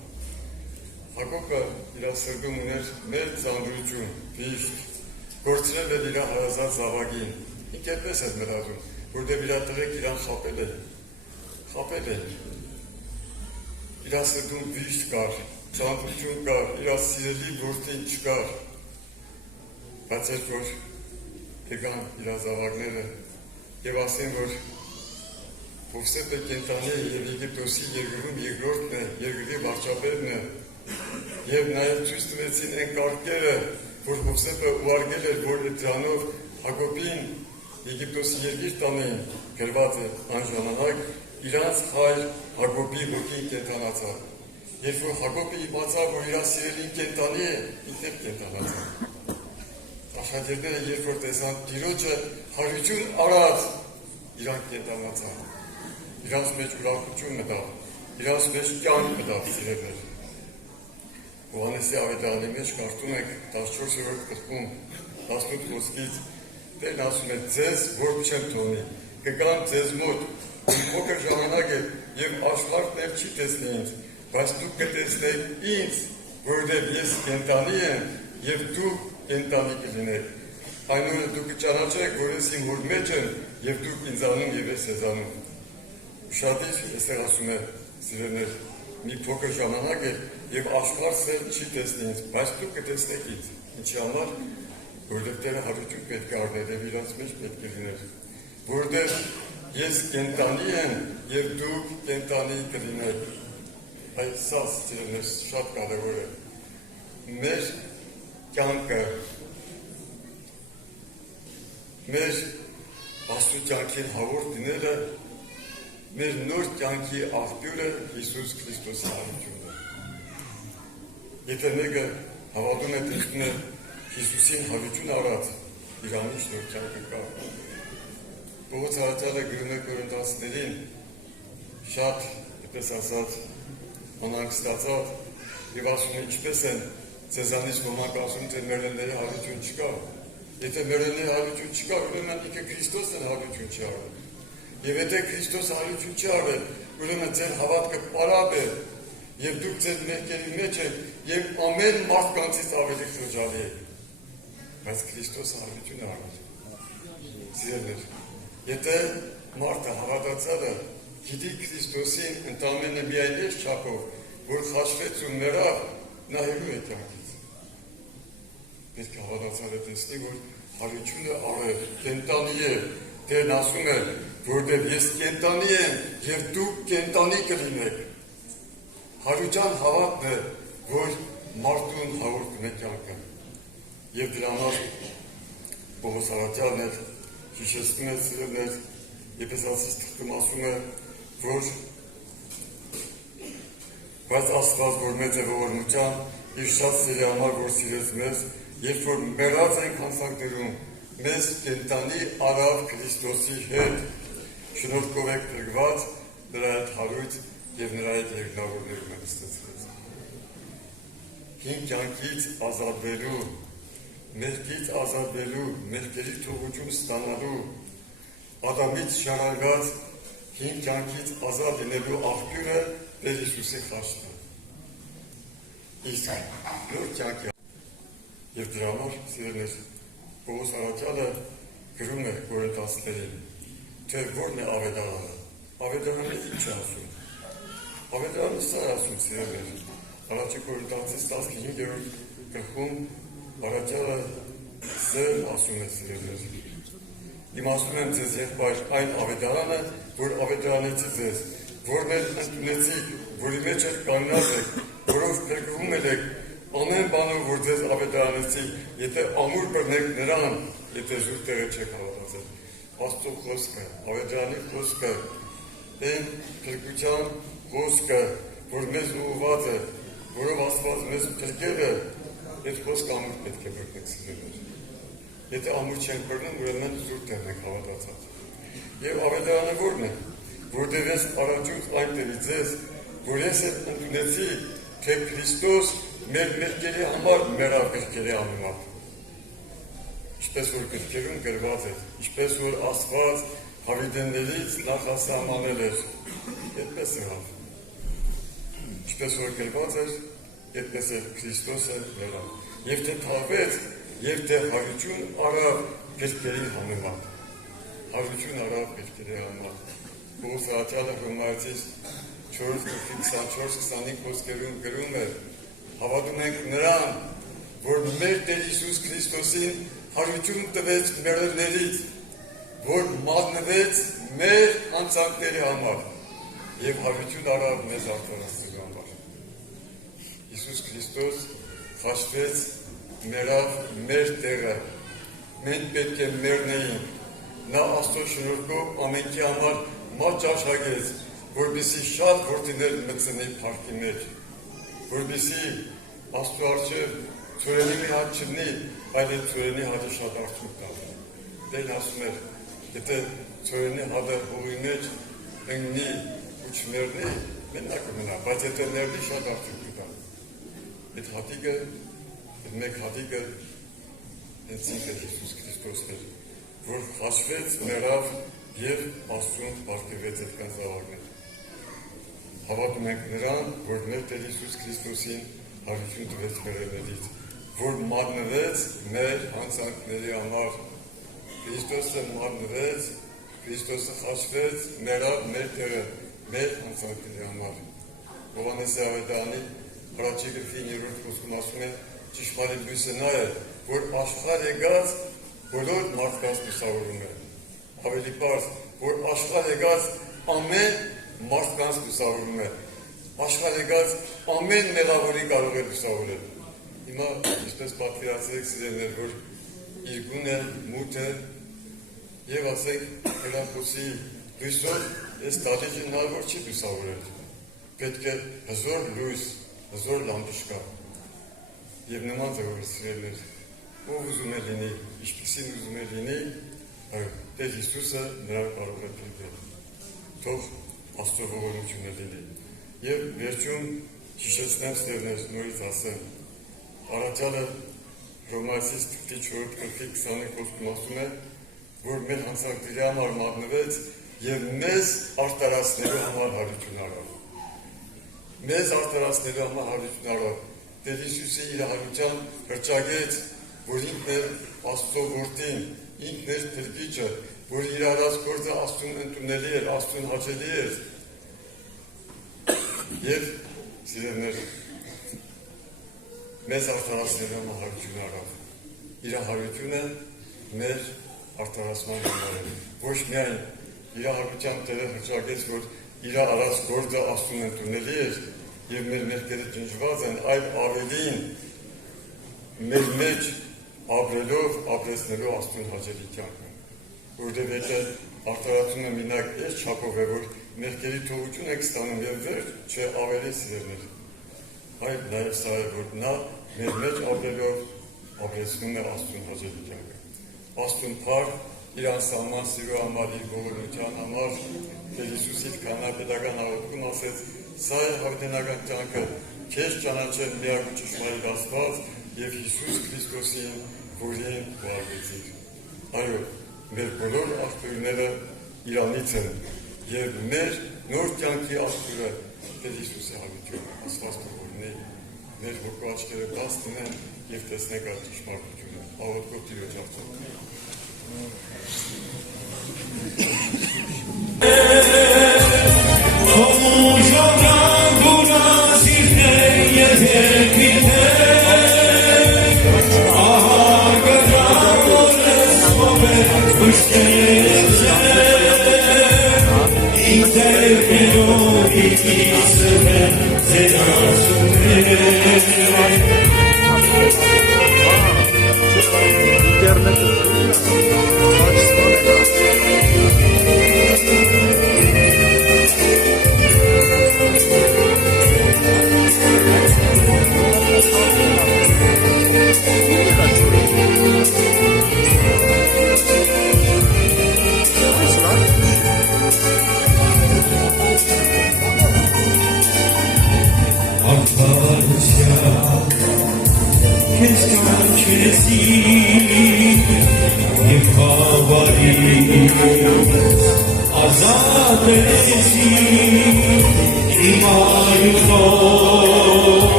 Հակոբը իր սրտում ուներ մեծ ծանրություն, վիշտ, գործրել էր իր հարազատ զավակին։ Ինք այդպես էր մտածում, որտեղ իր տղեկ իրան խապել էր։ Իր սրտում վիշտ կար, ծանրություն կար, իր սիրելի որդին չկար։ Բայց երբ որ եկան իր զավակները եւ ասին, որ Հովսեփը կենտանի է եւ Եգիպտոսի երկրում երկրորդն է, երկրի վարչապետն է, եւ նաեւ ցույց տվեցին այն կարգերը, որ Հովսեփը ուղարկել էր, որ դրանով Հակոբին Եգիպտոսի երկիր տանեին, գրված է այն ժամանակ իրանց հայր Հակոբի ոգին կենտանացավ։ Երբ որ Հակոբը իմացավ, որ իր սիրելին կենտանի է, ինքն կենտանացավ։ Աշակերտները երբ որ տեսան Տիրոջը հարություն արած, իրանք կենտանացան։ Իրանց մեջ ուրախություն մտավ, իրանց մեջ կյանք մտավ, սիրելիներ։ Հովհաննեսի ավետարանի մեջ կարդում ենք 14-րդ գլխում 18 խոսքից Տերն ասում է ձեզ որ չեմ թողնի, կգամ ձեզ մոտ, մի փոքր ժամանակ է եւ աշխարհն չի տեսնի ինձ, բայց դուք կտեսնեք ինձ, որովհետեւ ես կենտանի եմ եւ դուք կենտանի կլինեք։ Այնուհետև դուք կճանաչեք, որ ես իմ հոր մեջ եմ եւ դուք ինձանում եւ ես ձեզանում։ Ուշադիր այստեղ ասում է սիրելիներ, մի փոքր ժամանակ է եւ աշխարհը չի տեսնի ինձ, բայց դուք կտեսնեք ինձ։ Ինչի համար, որովհետեւ Տերը հարություն պետք է առներ եւ իրանց մեջ պետք է լիներ։ Որովհետեւ ես կենտանի եմ եւ դուք կենտանի կլինեք։ Այս սիրելիներ շատ կարեւոր է։ Մեր կյանքը մեր աստուծյանքին հաղորդ դիները մեր նոր կյանքի աղբյուրը Հիսուս Քրիստոսի հարությունն է։ Եթե մեկը հավատում է թվում է Հիսուսին հարություն առած, իրանի նոր կյանքը կա։ Պողոս Արաքյալը գրում է Կորինթացիներին շատ, այդպես ասած, անհանգստացած եւ ասում է ինչպես են ձեզանից ոմանք ասում թե մերենների հարություն չկա։ Եթե մերենների հարություն չկա, ուրեմն ինքը Քրիստոսն հարություն չի արել։ Եվ եթե Քրիստոս հարություն չի արել, ուրեմն ձեր հավատքը պարապ է, եւ դուք ձեր ներքերի մեջ եք, եւ ամեն մարդկանցից ավելի խոժալի եք։ Բայց Քրիստոս հարություն արել։ Սիրելիներ, եթե մարդը հավատացել է, գիտի Քրիստոսին ընդամենը միայն այս չափով, որ խաչվեց ու մեռավ, նա հեռու է կյանքից։ Պետք է հավատացել է տեսնի, որ հարությունը արել, կենտանի է, Տերն ասում է, որտեղ ես կենտանի եմ եւ դուք կենտանի կլինեք։ Հարության հավատն է, որ մարդուն հաղորդում է կյանքը։ Եվ դրա համար Պողոս Արաքյալն էլ հիշեցնում է սիրելիներ, Եփեսացիս թղթում ասում է, որ բայց Աստված որ մեծ է ողորմության, իր շատ սիրի համար որ սիրեց մեզ, երբ որ մեռած ենք հանցանքներում, մեզ կենտանի արավ Քրիստոսի հետ, շնորհքով եք փրկված, նրա հետ հարույց եւ նրա հետ երկնավորներում եք ստացված։ Հին կյանքից ազատվելու, մեղքից ազատվելու, մեղքերի թողություն ստանալու, Ադամից շարարված հին կյանքից ազատ լինելու աղբյուրը Տեր Հիսուսի խաչն է։ Իսկ նոր կյանքի եւ դրա համար սիրելիներ Պողոս Արաքյալը գրում է Կորինթացիներին, թե որն է ավետարանը։ Ավետարանը ինչ է ասում։ Ավետարանը սա է ասում սիրելիներ։ Առաջին Կորինթացիս 15-րդ գլխում Արաքյալը սեր ասում է սիրելիներ։ Իմ ասում եմ ձեզ եղբայր այն ավետարանը, որ ավետարանեցի ձեզ, որն էլ ընդունեցիք, որի մեջ էլ կանգնած եք, որով փրկվում եք, ամեն բանով, որ ձեզ ավետարանեցի, եթե ամուր բռնեք նրան, եթե զուր տեղը չեք հավատացել։ Աստծո խոսքը, ավետարանի խոսքը, այն փրկության խոսքը, որ մեզ ուղղված է, որով Աստված մեզ փրկել է, այդ խոսքը ամուր պետք է բռնեք սիրելիներ։ Եթե ամուր չենք բռնում, ուրեմն զուր տեղն եք հավատացած։ Եվ ավետարանը որն է, որտեղ ես առաջուց այն տերի ձեզ, որ ես էլ ընդունեցի, թե Քրիստոս մեր մեղքերի համար մեռավ գրքերի անունով։ Ինչպես որ գրքերում գրված է, ինչպես որ Աստված հավիտեններից նախասահմանել էր, այդպես եղավ։ Ինչպես որ գրված էր, այդպես էլ Քրիստոսը մեռավ։ Եվ թե թաղվեց, եւ թե հարություն արավ գրքերի անունով։ Հարություն արավ գրքերի անունով։ Պողոս Արաքյալը Հռոմեացիս 4:24-25 խոսքերում գրում է. հավատում ենք նրան, որ մեր Տեր Հիսուս Քրիստոսին հարություն տվեց մեռելներից, որ մատնվեց մեր հանցանքների համար եւ հարություն արավ մեզ արդարացնելու համար։ Հիսուս Քրիստոս խաչվեց, մեռավ մեր տեղը, մենք պետք է մեռնեինք, նա Աստծո շնորհքով ամենքի համար մաճ աշխագեց, որպեսզի շատ որդիներ մտցնի փառքի մեջ, որպեսզի Աստծո առջև ծորենի մի հատ չլինի, այլ այդ ծորենի հատը շատ արդյունք տա։ Տերն ասում էր, եթե ծորենի հատը հողի մեջ ընկնի ու չմեռնի, մենակ կմնա, բայց եթե մեռնի շատ արդյունք տա։ այդ հատիկը, այդ մեկ հատիկը հենց ինքը Հիսուս Քրիստոսն էր, որ խաչվեց, մեռավ եւ Աստծուն պարգևեց այդ կան զավակներ։ Հավատում ենք նրան, որ մեր Տեր Հիսուս Քրիստոսին հարություն տվեց մեր ելներից, որ մարմնվեց մեր հանցանքների համար։ Քրիստոսը մարմնվեց, Քրիստոսը խաչվեց, մեռավ մեր Տերը, մեր հանցանքների համար։ Հովհաննես Ավետարանի առաջի գրքի 9-րդ խոսքում ասում է. ճշմարիտ լույսը նա է, որ աշխարհ եկած բոլոր մարդկանց լուսավորում է։ Ավելի պարզ, որ աշխարհ եկած ամեն մարդկանց լուսավորում է։ Աշխարհ եկած ամեն մեղավորի կարող է լուսավորել։ Հիմա ինչպես պատկերացրեք սիրելիներ, որ իր գունը, մութը եւ ասենք հերախոսի լույսով այս տալիքը հնարավոր չի լուսավորել։ Պետք է հզոր լույս, հզոր լամպիշկա։ Եվ նման ձևով սիրելիներ, ով ուզում է լինի, ինչպիսին ուզում է լինի, Տեր Հիսուսը նրան կարող է փրկել։ Թող Աստծո ողորմությունը լինի։ Եվ վերջում հիշեցնեմ սիրելիներ, նորից ասեմ, Առաքյալը Հռոմեացիս 4 գրքի 20 խոսքում ասում է, որ մեր հանցանքների համար մատնվեց եւ մեզ արտարացնելու համար հարություն արավ։ Մեզ արտարացնելու համար հարություն արավ։ Տեր Հիսուսը իր հարության հրճագեց, որ ինքն է Աստծո որդին, ինքն էր փրկիչը, որ իր արած գործը Աստծուն ընդունելի էր, Աստծուն հաճելի էր։ Եվ սիրելիներ, մեզ արտարացնելու համար հարություն արավ։ Իր հարությունը մեր արտարացման համար է։ Ոչ միայն իր հարության Տերը հրճագեց, որ իր արած գործը Աստծուն ընդունելի էր եւ մեր մեղքերը ջնջված են, այլ ավելին մեր մեջ ապրելով ապրեցնելու Աստծուն հաճելի կյանքը։ Որովհետեւ արտարացումը մինակ այս չափով է, որ մեղքերի թողություն եք ստանում եւ վերջ, չէ ավելի սիրելիներ։ Այլ նաեւ սա է, որ նա մեր մեջ ապրելով ապրեցնում է Աստծուն հաճելի կյանքը։ Աստծուն փառք իր անսահման սիրո համար, իր ողորմության համար, Տեր Հիսուսի կանապետական աղոթքում ասեց. «Սա է հավիտենական կյանքը, քեզ ճանաչել միակ ու ճշմարիտ Աստված եւ Հիսուս Քրիստոսին, որին ուղարկեցիր»։ Այո, մեր բոլոր աղբյուրները իրանից են եւ մեր նոր կյանքի աղբյուրը Տեր Հիսուսի հավիտյունը, Աստված թողնի մեր հոգու աչքերը բաց դնեն եւ տեսնենք այդ ճշմարտությունը։ Աղոթքով Տիրոջ աղոթք։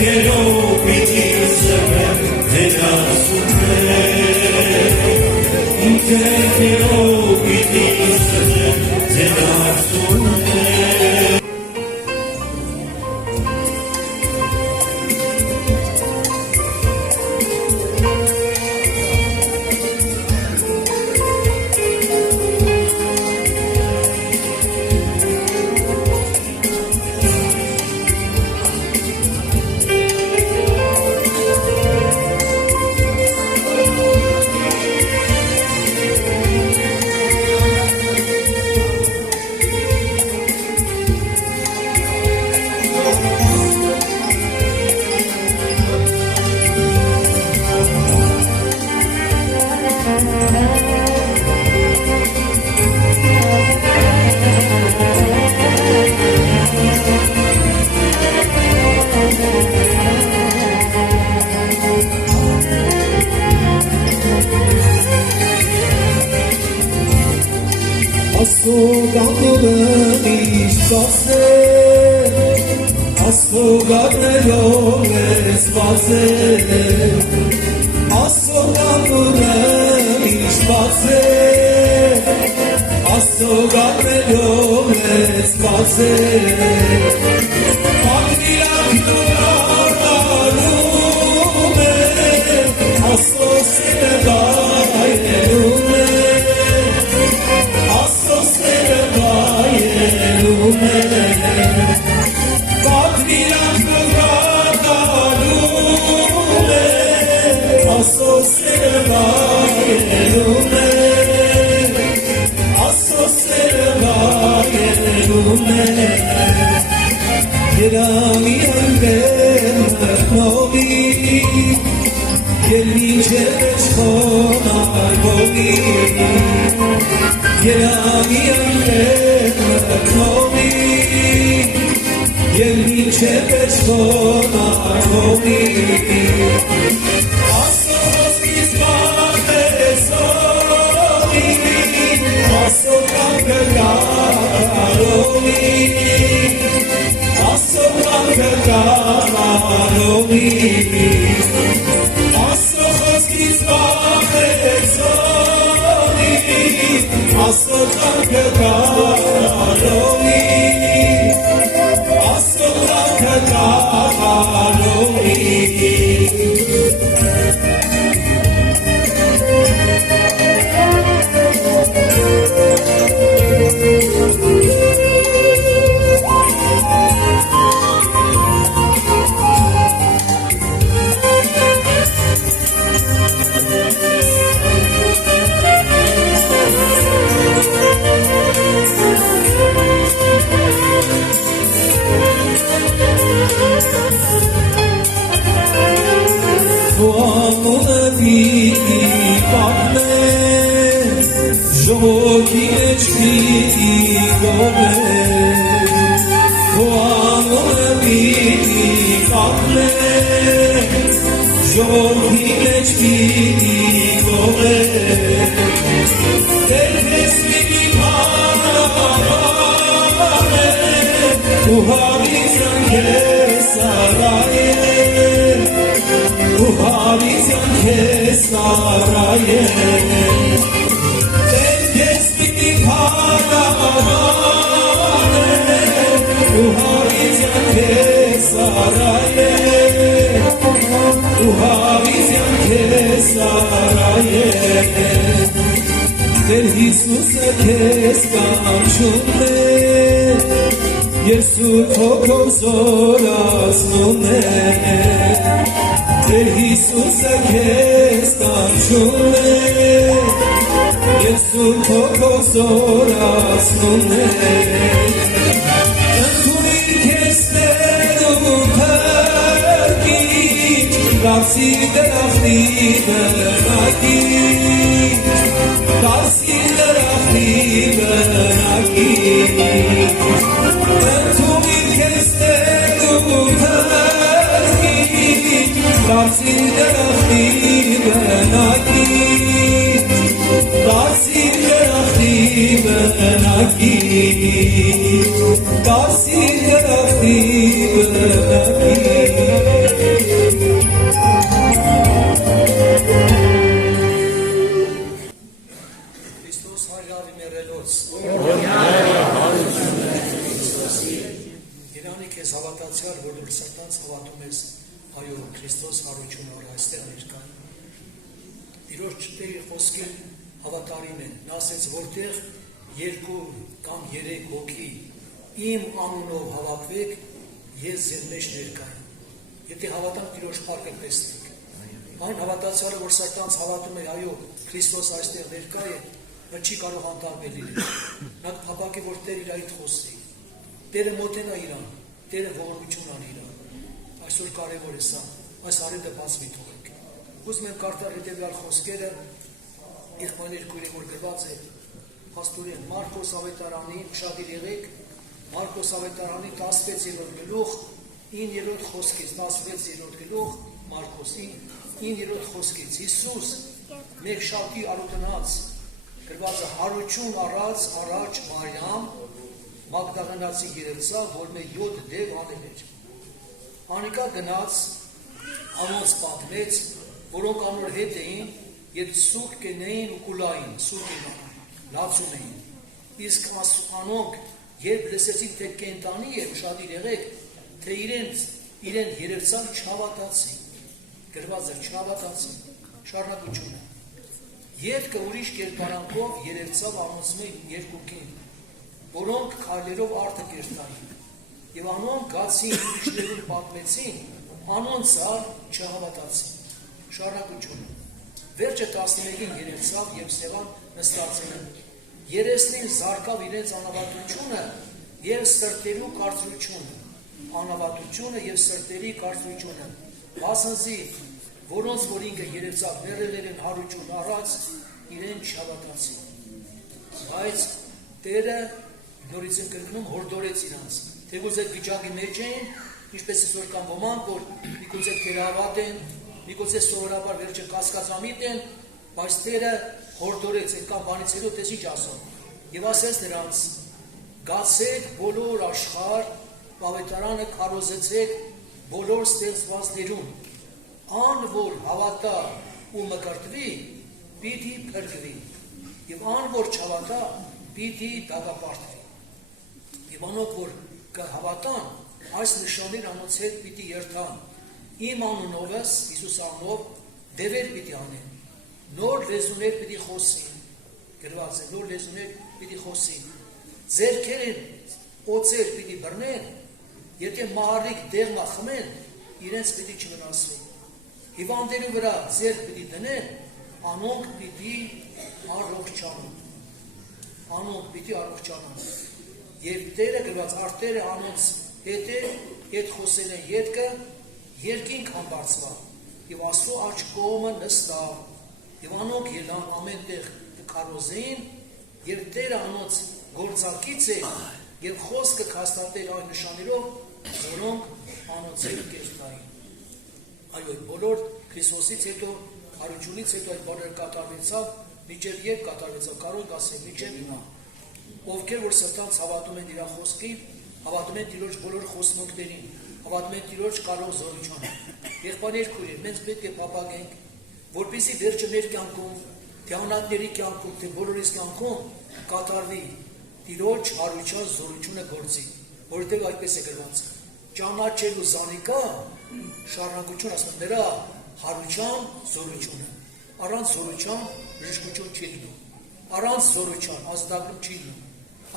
Quiero pedirse, te das un Տիրոջ Տերի խոսքին հավատարիմ են։ Նա ասեց, որտեղ 2 կամ 3 հոգի իմ անունով հավաքվեք, ես ձեր մեջ ներկա եմ։ Եթե հավատանք Տիրոջ փառքը տեսնենք։ Այն հավատացյալը, որ սրտանց հավատում է, այո, Քրիստոս այստեղ ներկա է, նա չի կարող անտարբեր լինել։ Նա կփափակի, որ Տեր իր այդ խոսի։ Տերը մոտենա իրան, Տերը ողորմություն անի իրան։ Այսօր կարևոր է սա, այս արեդը բացվի թողենք։ Ուզում եմ կարդալ հետևյալ խոսքերը, եղբայրներ քույրեր, որ գրված է Փաստորեն Մարկոս ավետարանի, շատ եղեք, Մարկոս ավետարանի 16-րդ գլուխ 9-րդ խոսքից, 16-րդ գլուխ Մարկոսի 9-րդ խոսքից։ Հիսուս մեկ շաբթի արուտնած գրված է հարություն առած առաջ Մարիամ Մագդաղենացի երևցավ, որ մե 7 դև անել էր։ Անիկա գնաց անոնց պատմեց, որոնք անոր հետ էին, եւ սուկ կենեին ու կուլային, սուկ էին, լացում էին։ Իսկ անոնք երբ լսեցին, թե կենտանի է, շատ եղեք, թե իրեն երևցավ չհավատացին։ Գրված է չհավատացին, շարունակությունը։ Ետքը ուրիշ կերպարանքով երևցավ անոնց երկուքին, որոնք քայլերով արդը կերտային, եւ անոնք գացին ուրիշներուն պատմեցին, անոնց չհավատացին։ Շարունակությունը։ Վերջը 11-ին երևցավ եւ Սևան նստածին։ Երեսնին զարկավ իրենց անավատությունը եւ սրտերու կարծրությունը, անավատությունը եւ սրտերի կարծրությունը, վասնզի որոնց որ ինքը երևցավ ներել են հարություն առած, իրեն չհավատացին։ Բայց Տերը նորից են կրկնում հորդորեց իրանց, թեկուզ այդ վիճակի մեջ էին, ինչպես այսօր կան ոմանք, որ միգուցե թերահավատ են, միգուցե սովորաբար վերջը կասկածամիտ են, բայց Տերը հորդորեց այդքան բանից հետո տես ինչ ասում։ Եվ ասեց նրանց. գացեք բոլոր աշխարհ, ավետարանը քարոզեցեք բոլոր ստեղծվածներուն, ան որ հավատա ու մկրտվի, պիտի փրկվի, եւ ան որ չհավատա, պիտի դատապարտվի։ Եվ անոնք որ կհավատան, այս նշաններ անոնց հետ պիտի երթան։ Իմ անունովս, Հիսուս անունով, դևեր պիտի անեն, նոր լեզուներ պիտի խոսին, գրված է, նոր լեզուներ պիտի խոսին, ձեռքերեն օծեր պիտի բռնեն, եթե մահարիկ դեղնա խմեն, իրենց պիտի չվնասվի, հիվանդերի վրա ձեռք պիտի դնեն, անոնք պիտի առողջանան, եւ Տերը գրված արտերը անոնց հետ խոսել են ետքը, երկինք համբարձվա, եւ Աստծո աջ կողմը նստավ, եւ անոնք ելան ամեն տեղ քարոզեին, եւ Տերը անոնց գործակից է, եւ խոսքը հաստատել այն նշաններով, որոնք անոնց հետ կերտային։ Այո, բոլոր Քրիստոսից հետո, հարությունից հետո այդ բաները կատարվեցավ, մինչև երբ կատարվեցավ, կարող ասել մինչև հիմա։ Ովքեր որ սրտանց հավատում են իր խոսքին, հավատում են Տիրոջ բոլոր խոստումներին, հավատում են Տիրոջ կարող զորությանը։ Եղբայրներ քույրեր, մենք պետք է փափագենք, որպեսզի վերջը մեր կյանքում, թե անհատների կյանքում, թե բոլորիս կյանքում կատարվի Տիրոջ հարության զորությունը գործի, որովհետև այդպես է գրված։ Ճանաչելու զանիկա շարունակություն ասում նրա հարության զորությունը։ Առանց զորության բժշկություն չի լինում։ Առանց զորության ազատագրում չի լինում։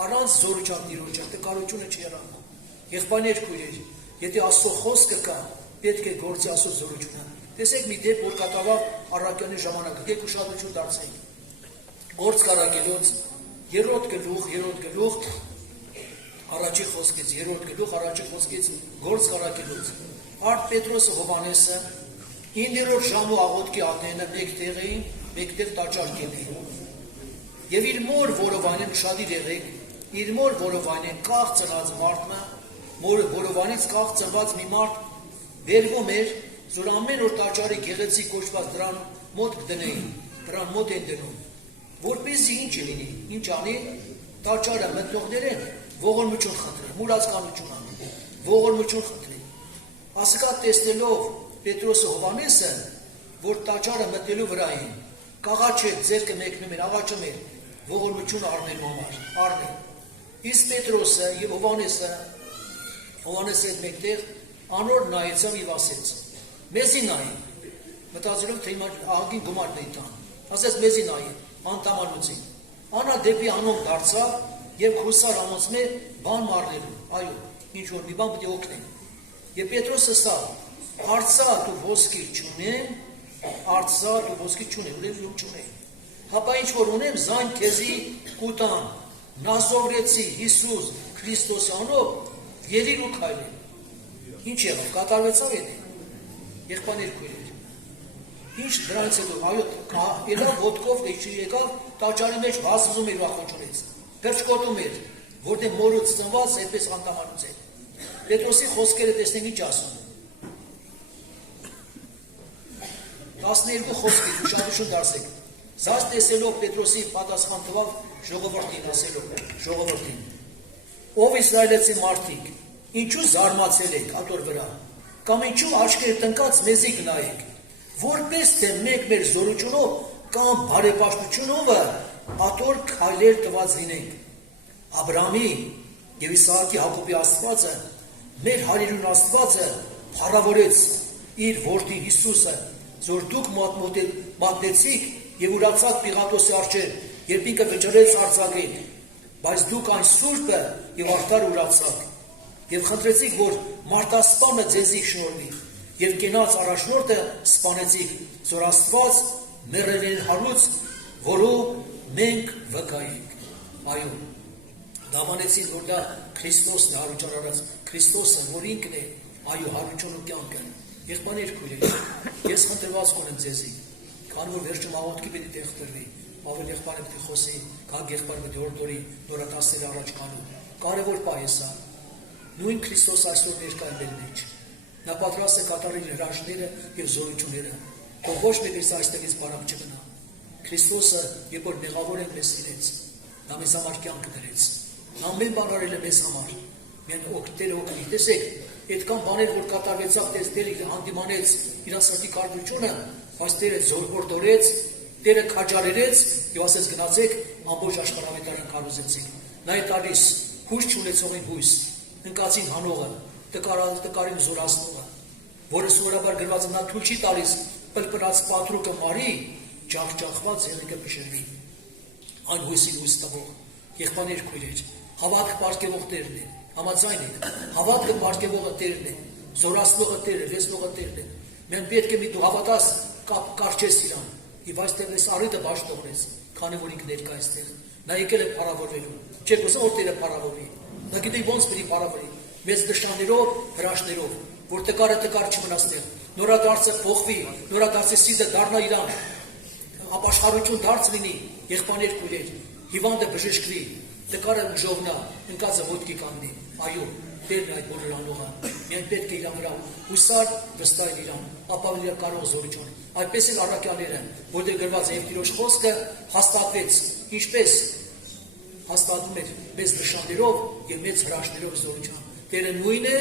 Առանց զորության Տիրոջը տկարությունը չի հեռանում։ Եղբայրներ քույրեր, եթե Աստծո խոսքը կա, պետք է գործի Աստծո զորությունը։ Տեսեք մի դեպք, որ կատարավ առաքյալի ժամանակը, եկեք ուշադրություն դարձնենք։ Գործք առաքելոց 3-րդ գլուխ առաջի խոսքից, 3-րդ գլուխ առաջի խոսքից գործք առաքելոց։ Արդ Պետրոսը Հովհաննեսը 9-րդ ժամու աղոթքի ատենը մեկտեղ էին, մեկտեղ տաճար էին։ Եվ իր մոր որովանեն շատ եղեք, իր մոր որովանեն կաղ ծնած մարդը, որովանից կաղ ծնված մի մարդ վերվում էր, որ ամեն օր տաճարի գեղեցիկ կոչված դրան մոտ կդնեին, դրան մոտ են դնում, որպեսզի ինչ լինի, ինչ անի, տաճարը մտնողներեն ողորմություն խնդրեն, մուրացկանություն անի, ողորմություն խնդրեն։ Ասկա տեսնելով Պետրոսը Հովհաննեսը, որ տաճարը մտնելու վրա էին, կաղաչեց, ձեռքը մեկնում էր, աղաչում էր, ողորմություն առնելու համար, առնել։ Իսկ Պետրոսը եւ Հովհաննեսը այդ մեկտեղ անոր նայեցավ եւ ասեց. մեզի նայի, մտածելով թե հիմա աղագին գումար դեի տան, ասես մեզի նայի, անտամանուցին։ Անա դեպի անոն դարձավ եւ հուսար ամուսմե բան մարնելու, այո, ինչ որ մի բան պետք է օգնի։ Եվ Պետրոսը սա, արծա դու ոսկի չունեմ, արծա դու ոսկի չունեմ, ուրեմն չունեմ։ Հապա ինչ որ ունեմ, զայն քեզի կուտան, Նազովրեցի Հիսուս Քրիստոս անով, ելիր ու քայլիր։ Ինչ եղավ, կատարվեցավ եթե, եղբայրներ քույրեր։ Ինչ դրանից հետո, այո, ելավ ոտքով, եկավ, տաճարի մեջ վազվում էր վախոչունից, կրճկոտում էր, որտեղ մորուց ծնված, այդպես անտամանուց էր։ Պետրոսի խոսքերը տեսնենք ինչ ասում։ 12 խոսքից ուշադրություն դարձեք։ Զարս տեսելով Պետրոսի պատասխան տվավ ժողովրդին ասելով, ժողովրդին, ով իսրայելացի մարդիկ, ինչու զարմացել եք ատոր վրա, կամ ինչու աչքերը տնկած մեզի գնայեք, որպես թե մեկ մեր զորությունով կամ բարեպաշտությունով ատոր քայլեր տված լինենք։ Աբրահամի եւ Իսահակի Հակոբի Աստվածը, մեր հայրերուն Աստվածը փառավորեց իր որդի Հիսուսը, որ դուք մատնեցիք եւ ուրացաք Պիղատոսի առջեւ, երբ ինքը վճռեց արձակել, բայց դուք այն սուրբը եւ արդար ուրացաք եւ խնդրեցիք, որ մարտասպանը ձեզի շնորհվի եւ կենաց առաջնորդը սպանեցիք, որ Աստված մեռելին հարուց, որով մենք վկայենք։ Այո, դավանեցին, որ դա Քրիստոսն է, հարուճարարած Քրիստոսը, որ ինքն է, այո, հարուճոնու կյանքը։ Եղբայրներ քույրեր, ես խնդրված կունեմ ձեզի, քանի որ վերջում աղոթքի պետք է տեղտրվի, ավել եղբայրը պետք է խոսի, կան եղբայրը պետք է օրդորի, նորատասների առաջ կանու։ Կարևոր պահ է սա։ Նույն Քրիստոս այսօր ներկա է մեր մեջ։ Նա պատրաստ է կատարել հրաշքները եւ զորությունները, թող ոչ մեկս այստեղից բարակ չգնա։ Քրիստոսը, երբ որ մեղավոր է մեզ սիրեց, նա մեզ համար կյանք դրեց։ Նա ամեն բան արել է մեզ համար։ Մենք օգտել օգնի։ Տեսեք, այդքան բաներ որ կատարվեցավ, Տերը հանդիմանեց իր սրտի կարծությունը, բայց Տերը զորհորդորեց, Տերը քաջալերեց եւ ասեց գնացեք ամբողջ աշխարհավետարան կառուցեցիք։ Նա է տալիս հույս չունեցողին հույս, ընկածին հանողը, տկարին զորացնողը, որը սովորաբար գրված է, նա թույլ չի տալիս պլպլած պատրուկը մարի, ջախջախված եղիկը փշրվի։ Այն հույսին հույս տվող, եղբայրներ քույրեր, հավատք պարգևող Տերն է, համաձայն եք, հավատքը պարգևողը Տերն է, զորացնողը Տերը, լեցնողը Տերն է։ Մենք պետք է մի դու հավատաս, կարճես իրան, եւ այստեղ այս առիթը բաշխողնես, քանի որ ինքն ներկա այստեղ։ Նա եկել է փառավորելու, չեք ուզում որ Տերը փառավորվի։ Նա գիտի ոնց պետք է փառավորի, մեծ դաշտաններով, հրաշներով, որ տկարը տկար չմնա այստեղ։ Նորադարձը փոխվի, նորադարձի սիդը դառնա իրան։ Ապաշխարություն դարձ լինի, եղբայրներ քույրեր, հիվանդը բժշկվի, տկարը ուժովնա, ընկածը ոտքի կանգնի։ Այո, Տերն այդ բոլոր անողը, միայն պետք է իրան վրա հուսալ, վստահել իրան, ապավել իր կարող զորություն։ Այդպես էլ առաքյալները, որտեղ գրված է եւ Տիրոջ խոսքը հաստատվեց, ինչպես հաստատվում էր մեծ նշաններով եւ մեծ հրաշքներով զորություն։ Տերը նույնն է,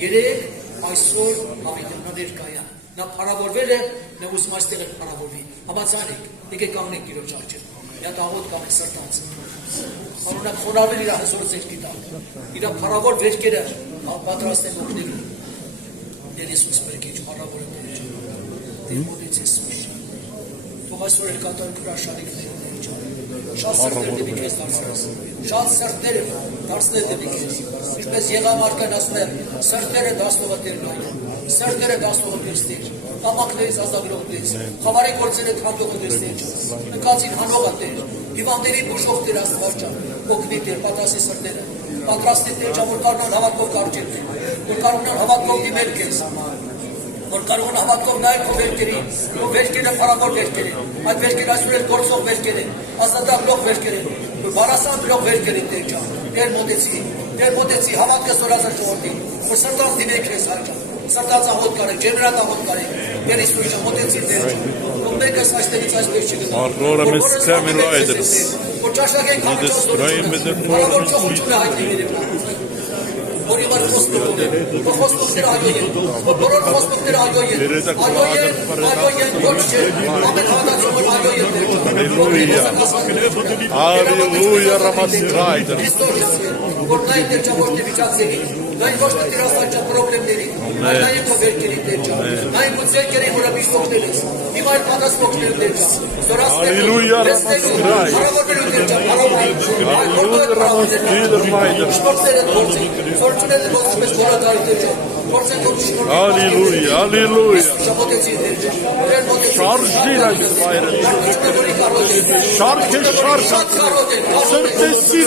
երեք այսօր հավիտենա ներկայ է։ Նա փառավորվել է, նա ուզում այստեղ էլ փառավորվի։ Համաձայն եք, եկեք կանգնենք Տիրոջ առջև։ Նա աղոթ կանենք սրտանց։ Անունակ խոնարհվել իր հզոր ձեռքի տակ։ Իր փառավոր վերքերը պատրաստ են օգնելու։ Տեր Հիսուս բերքիչ փառավոր է Տեր։ Տեր մոդից Հիսուս։ Թող այսօր էլ կատարենք հրաշալիքները Տեր ջան։ Շատ սրտեր դեպի քեզ դարձրած։ Շատ սրտեր դարձնել դեպի քեզ։ Ինչպես Եղամարկան ասում է, սրտերը դասնողը Տերն է։ Սրտերը դասնողը Տեր։ Կամակներից ազատագրող Տեր։ Խավարի գործերը թափողը Տեր։ Նկածին հանողը Տեր։ Հիվանդերի բուժող Տեր Աստված ջան, օգնի Տեր պատասի սրտերը, պատրաստի Տեր ջան, որ կարող են հավատքով կարճել Տեր, որ կարող են հավատքով դիմել քեզ, որ կարող են հավատքով նայել քո վերքերին, քո վերքերը փառավոր վերքեր են, այդ վերքերը այսօր էլ գործող վերքեր են, ազատագրող վերքեր են, որ բարասանդրող վերքեր են Տեր ջան, Տեր մոտեցի, հավատքը զորացած ժողովրդի, որ սրտանց դիմել քեզ հայ ջան, սրտանց աղոթ կարեք, ջերմրատ աղոթ կարեք, Տեր Հիսուս ջան, մոտեցի Տեր ջան, որ մեկս այստեղից այսպես չգնա։ Որ ճաշակենք համաճած զորությունը, բարավոր ճոխությունը հայտնի երևնա, որ իվար խոստուք ունեն, որ խոստուքները այո են, որ բոլոր խոստուքները այո են, ոչ չէ, ամեն հավատացումը այո են, Alleluia, Ramasirayder. Քրիստոս, որ նա իր դեպի վիճակցելի, Նայ ոչ թե դրաստանջա պրոբլեմների, այլ նայ քո վերքերի դեր ջան։ Նայ քո ձերքերի որը միշտ օգնել ես։ Հիմա այլ պատասխան օգնել դեր ջան։ Հալելույա, Ռամասկրայ։ Հարավարելու դեր ջան, հարավարել։ Շպորտերը գործի, ֆորտունները ոսպես գորադարի դեր ջան։ Հալելույա, հալելույա։ Շապոտեցի դեր ջան։ Շարժիր այս վայրը։ Շարք է շարք։ Սրտեսի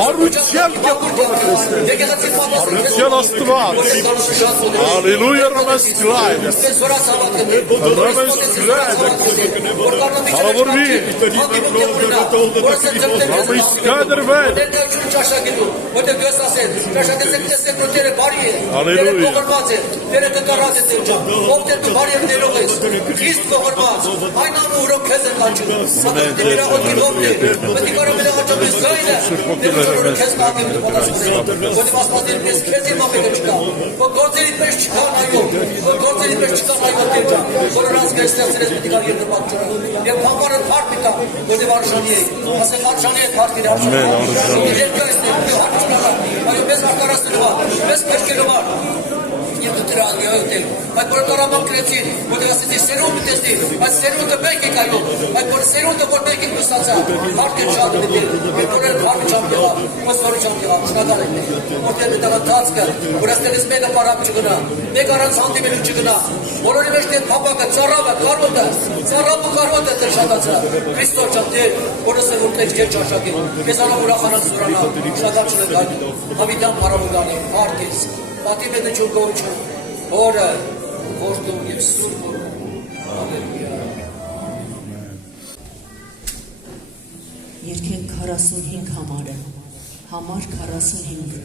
հարության կյանքով հարության աստված։ Հալելույա, Ռամասկրայ։ Ռամասկրայ։ Հարավորվի։ Ռամասկրայ դրվեն։ Որտեղ գոս ասել, ճաշակեցեք տեսեք նոթերը բարի է։ Հալելույա։ Կողորված է, դերը կկարած է դեր ջան։ Ով դեր բարի է ներող ես։ Իսկ կողորված, այն ամու ուրոք քեզ են կանչում։ Սակայն դեր աղոտքի ողջ է։ Պետք է կարող է աղաչոպես զայնը։ Դեր ուրոք քեզ կաղեմ դու պատասխանել։ Որտեղ ասվածին պես քեզ իմ աղետը չկա։ Քո գործերի պես չկան այո։ Քո գործերի պես չկան այո դեր ջան։ Խորորանց գստացրես պետք է երկու պատճառը։ Եվ համարը փառք տա, որտեղ արժանի է։ Ասել արժանի է փառքին արժանի։ Այո, մեզ արտարացնելու, մեզ պերկելու վար։ Եվ դու դրա անգյայոտել, այդ որ տարաման կրեցին, որտեղ ասեցի սերունդը տեսնի, այդ սերունդը մեկ եք այո, այդ որ սերունդը որ մեկ եք նստացա, հարկ են շատ մետել, և որ են հարկ չամ եղավ, մոսվարի չամ եղավ, շնական եք նեղ, որտեղ մետաղը տացկը, որ աստեղից մեկը պարապ չգնա, մեկ առանց հանդիմելու չգնա, բոլորի մեջ դեր պապակը, ծառավը, ծառապը կարոտը դեր շատացրա, Քրիստոս չամ դեր, որը սերունդ էջ կեր ճաշակել, կեզ անով ուրախանած զորանա, շատան չնեք այդ, հավիտան պարավուգանի, հարկ ես, պատի մետը չուն գողություն, հորը, որդում և սուրբ որդում, Ալելույա։ Երկենք 45 համարը, համար 45։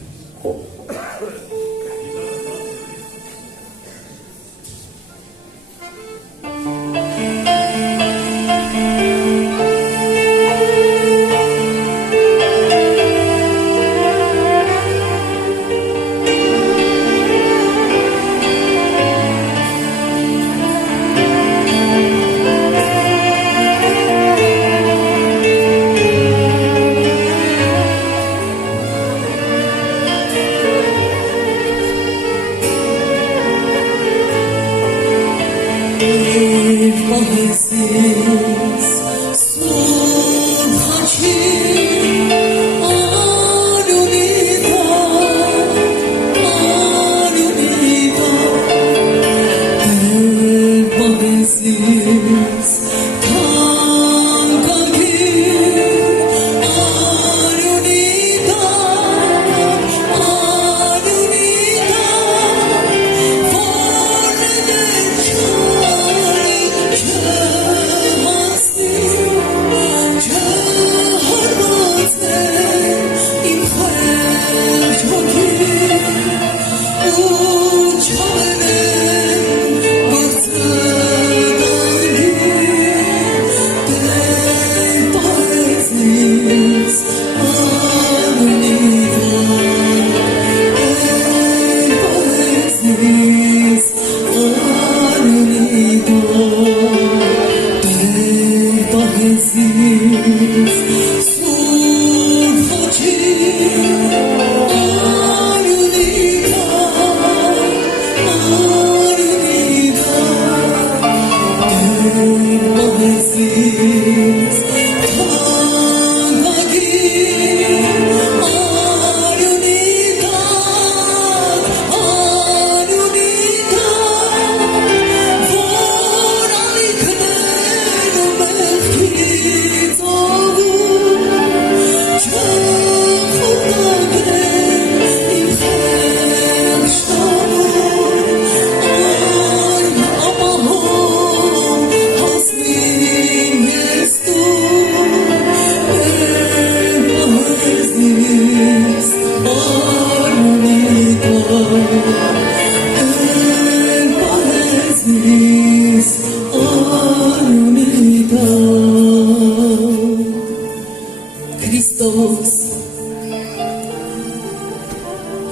Քրիստոս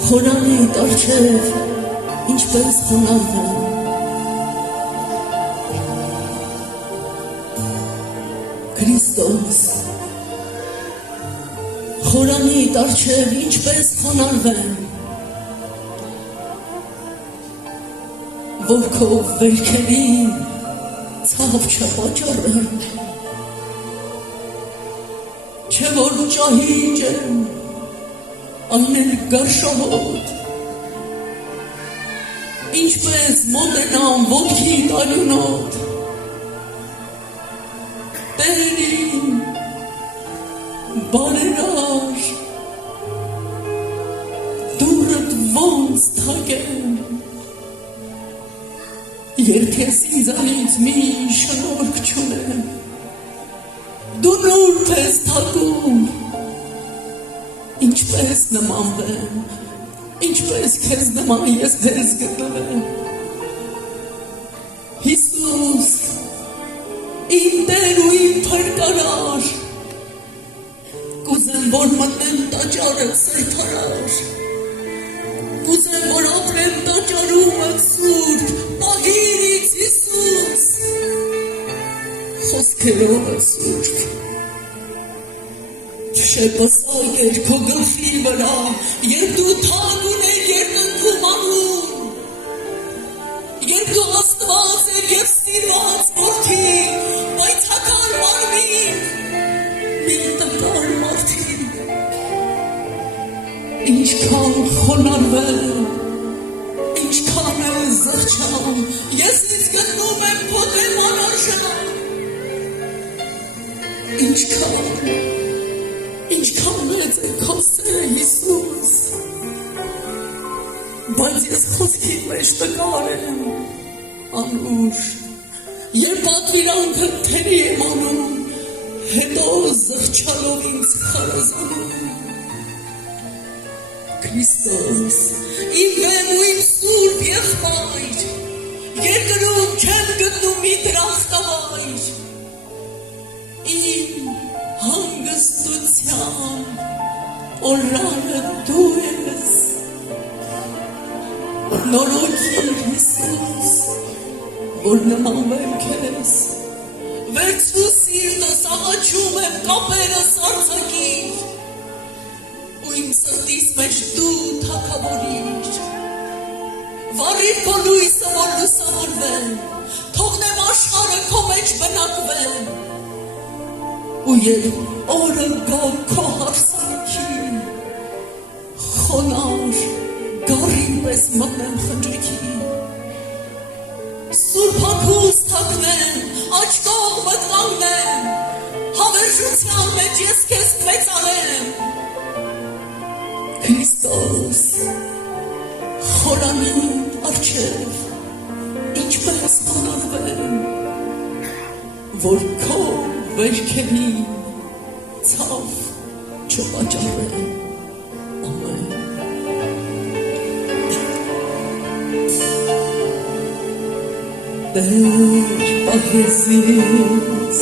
խոնարհի տարչև ինչպես խոնարհվում Քրիստոս խոնարհի տարչև ինչպես խոնարհվեն որ քո վերքերին ցավ չպաճառեմ, չէ որ ճահիճ եմ անել գարշահոտ, ինչպես մոտենամ ոտքի տարյունոտ, Տերին բարերար, դուրդ ոնց թակեմ, երբ ես ինձանից մի շնորհք չունեմ, դու նուրդ ես թակում, ինչպես նմանվեմ, ինչպես քեզ նման ես դες գտնվեմ, Հիսուս, իմ Տեր ու իմ փրկարար, կուզեմ, որ մտնեմ տաճարդ սրբարար, կուզեմ, որ ապրեմ տաճարումդ սուրբ, ագիրից Հիսուս, խոսքերովդ սուրբ, շեպսակ էր քո գլխի վրա, երբ դու թագ ուներ երկնքում անուն, երբ դու աստված էր և սիրված որդի, պայծակար մարմին, մի տկար մարդին, ինչքան խոնարհվեմ, ինչքան էլ զղջամ, ես ինձ գտնում եմ քո դեմ անարժան, ինչքան մեծ է քո սերը Հիսուս, բայց ես խոսքի մեջ տկար եմ, անուր, երբ պատվիրանքը թերի եմ անում, հետո զղջալով ինձ քարազանում, Քրիստոս, իմ վեմ ու իմ սուրբ եղբայր, երկրում չեմ գտնում մի դրախտավայր, իմ հանգստության օրրանը դու ես, նորոգիր Հիսուս, որ նմանվեմ քեզ, վերցրու սիրտս աղաչում եմ կապերս արձակիր, ու իմ սրտիս մեջ դու թագավորիր, վառիր քո լույսը, որ լուսավորվեմ, թողնեմ աշխարհը քո մեջ բնակվեմ, ու երբ օրը գա քո հարսանքին, խոնար գարին պես մտնեմ խնջույքի, սուրբ հագուստ թաքնեմ, աջ կողմդ կանգնեմ, հավերժության մեջ ես քեզ մեծարեմ, Քրիստոս, խորանի առջև, ինչպես խոնարհվեմ, որ քո վերքերին ցավ չպաճառեմ, ամեն։ Տեր պահեզից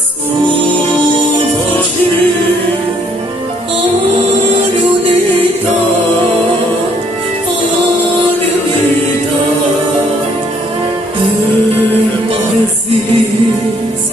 սուրբ աչքեր, արյունի տակ, Տեր պահեզից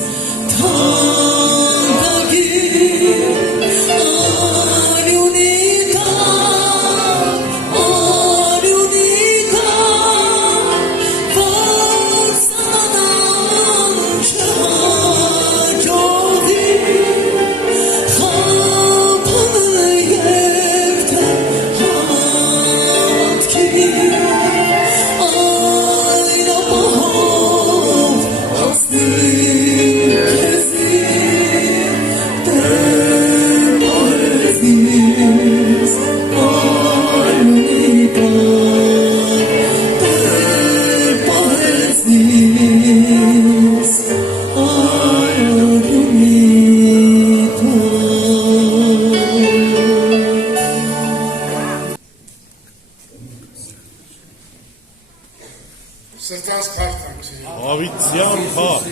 Սրտանց քարտանք Ավիցյան փառք,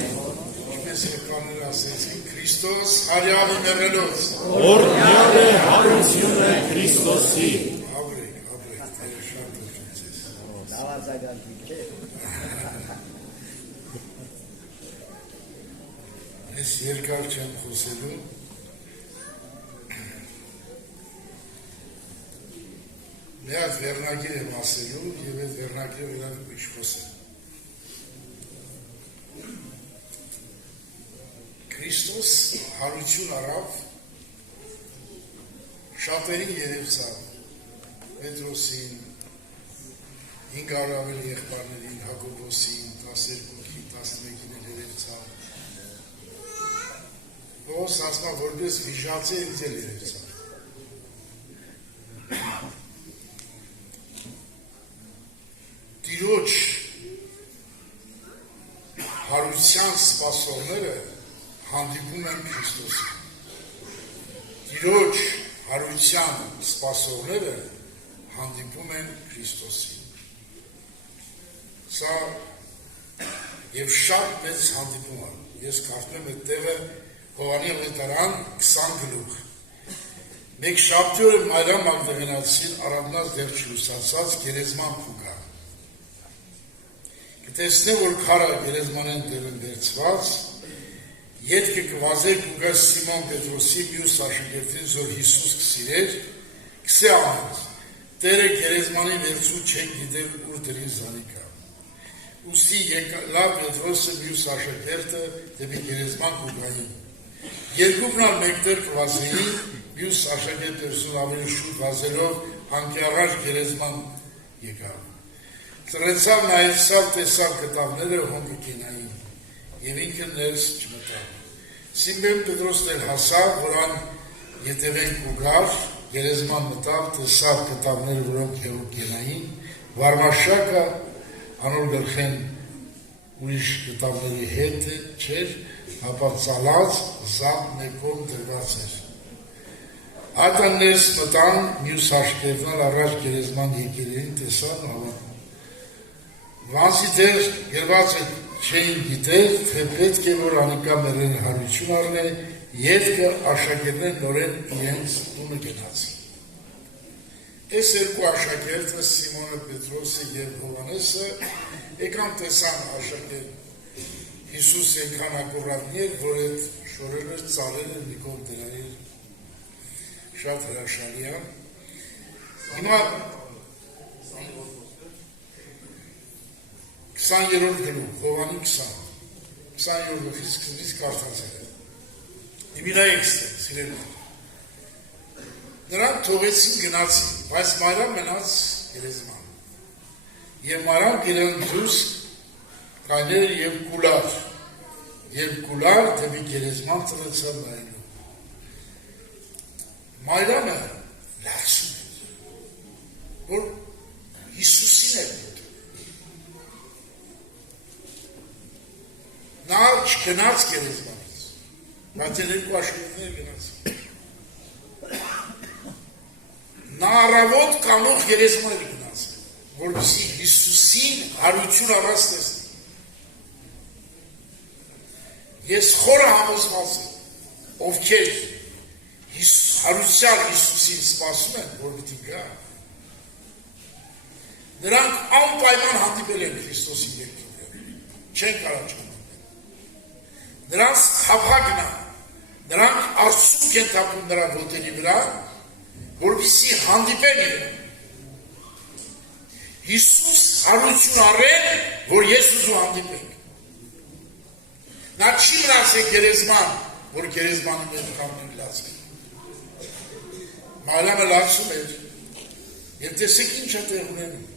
ինչպես եկաներ ասեցին, Քրիստոս հարյալի մեղելոց, օրհնյալ է հարությունը Քրիստոսի, Ապրեք, Տերը շատ ուժեցես։ Ես երկար չեմ խոսելու, մի հատ վերնագիր եմ ասելու և այդ վերնագիրը իրավ ուրիշ խոսեմ։ Քրիստոս հարություն արավ, շատերին երևցավ, Պետրոսին, 500 ավելի եղբայրներին, Հակոբոսին, 12-ին, 11-ին երևցավ, Պողոս ասма որպես վիժացի ինձ էլ երևցավ, Տիրոջ հարության սպասողները հանդիպում են Քրիստոսին։ Տիրոջ հարության սպասողները հանդիպում են Քրիստոսին։ Սա եւ շատ մեծ հանդիպում է։ Ես կարծում եմ այդ տեղը Հովհաննես ավետարան 20 գլուխ։ Մեկ շաբթի օրը Մարիամ Մագդալենացին առանձնած դեռ չլուսացած գերեզման փուկա։ Կտեսնե, որ քարը գերեզմանեն դերն վերցված, ետքը կվազեր կուգա Սիմոն Պետրոսի մյուս աշակերտին, որ Հիսուս կսիրեր, կսե անց, Տերը գերեզմանի վերցու չեն գիտեր ուր դրի զանիկա։ Ուսի եկլավ Պետրոսը մյուս աշակերտը դեպի գերեզման կուգային։ Երկուքն ալ մեկտեր կվազեին, մյուս աշակերտ դերսուն ավելի շուտ վազելով անկյառաշ գերեզման եկավ։ Ծրեցավ նայեցավ տեսավ կտավները հոնգը կենային և ինքը ներս չմտավ։ Սիմեոն Պետրոսն էլ հասավ, որան ետևեն կուգար, գերեզման մտավ, տեսավ կտավները, որոնք հեղուկ կենային, վարմաշակը անոր գլխեն ուրիշ կտավների հետ չեր, ապա ծալած զապ մեկում դրված էր։ Ատան ներս մտան, մյուս աշկերտնալ առաջ գերեզման եկելերին տեսան հավատում։ Վանսի դեր գրված է չէին գիտեր, թե պետք է որ անիկա մերեն հարություն առնե, ետքը աշակերտներ նորեն իրենց տունը գնացին։ Այս երկու աշակերտը Սիմոնը Պետրոսը և Հովհաննեսը եկան տեսան աշակերտ Հիսուս եկան ակուրատներ, որ այդ շորերը ծալել են Նիկոլ դրայր շատ հրաշալի է։ Հիմա 20-րդ գլուխ, Հովհաննես 20-րդ գլուխից սկզբից կարդացել է։ Իմիրայեք սիրելիներ։ Նրանք թողեցին գնացին, բայց Մարիամ մնաց գերեզման։ Եվ Մարիամ գիրան դուրս կայներ և կուլար դեպի գերեզման ծրեցավ նայելու։ Մարիամը լացում է, որ Հիսուսին է նա չգնաց գերեզմանից, բայց երկու աշակերտներ գնացին։ Նա առավոտ կանող գերեզմաններ գնացին, որպեսզի Հիսուսին հարություն առած տեսնի։ Ես խորը համոզված եմ, ովքեր հարության Հիսուսին սպասում են, որ պիտի գա, նրանք անպայման հանդիպել են Քրիստոսի երկինքները, չեն կարող չհանդիպել։ Նրանց խափակն է, նրանք արցունք են թափում նրա ոտերի վրա, որպեսզի հանդիպեն իրեն։ Հիսուս հարություն առել, որ ես ուզում հանդիպենք։ Նա չի մնացել գերեզման, որ գերեզմանի մեջ կանգնենք լացվենք։ Մարիամը լացում էր, և տեսեք ինչ է տեղ ունենում,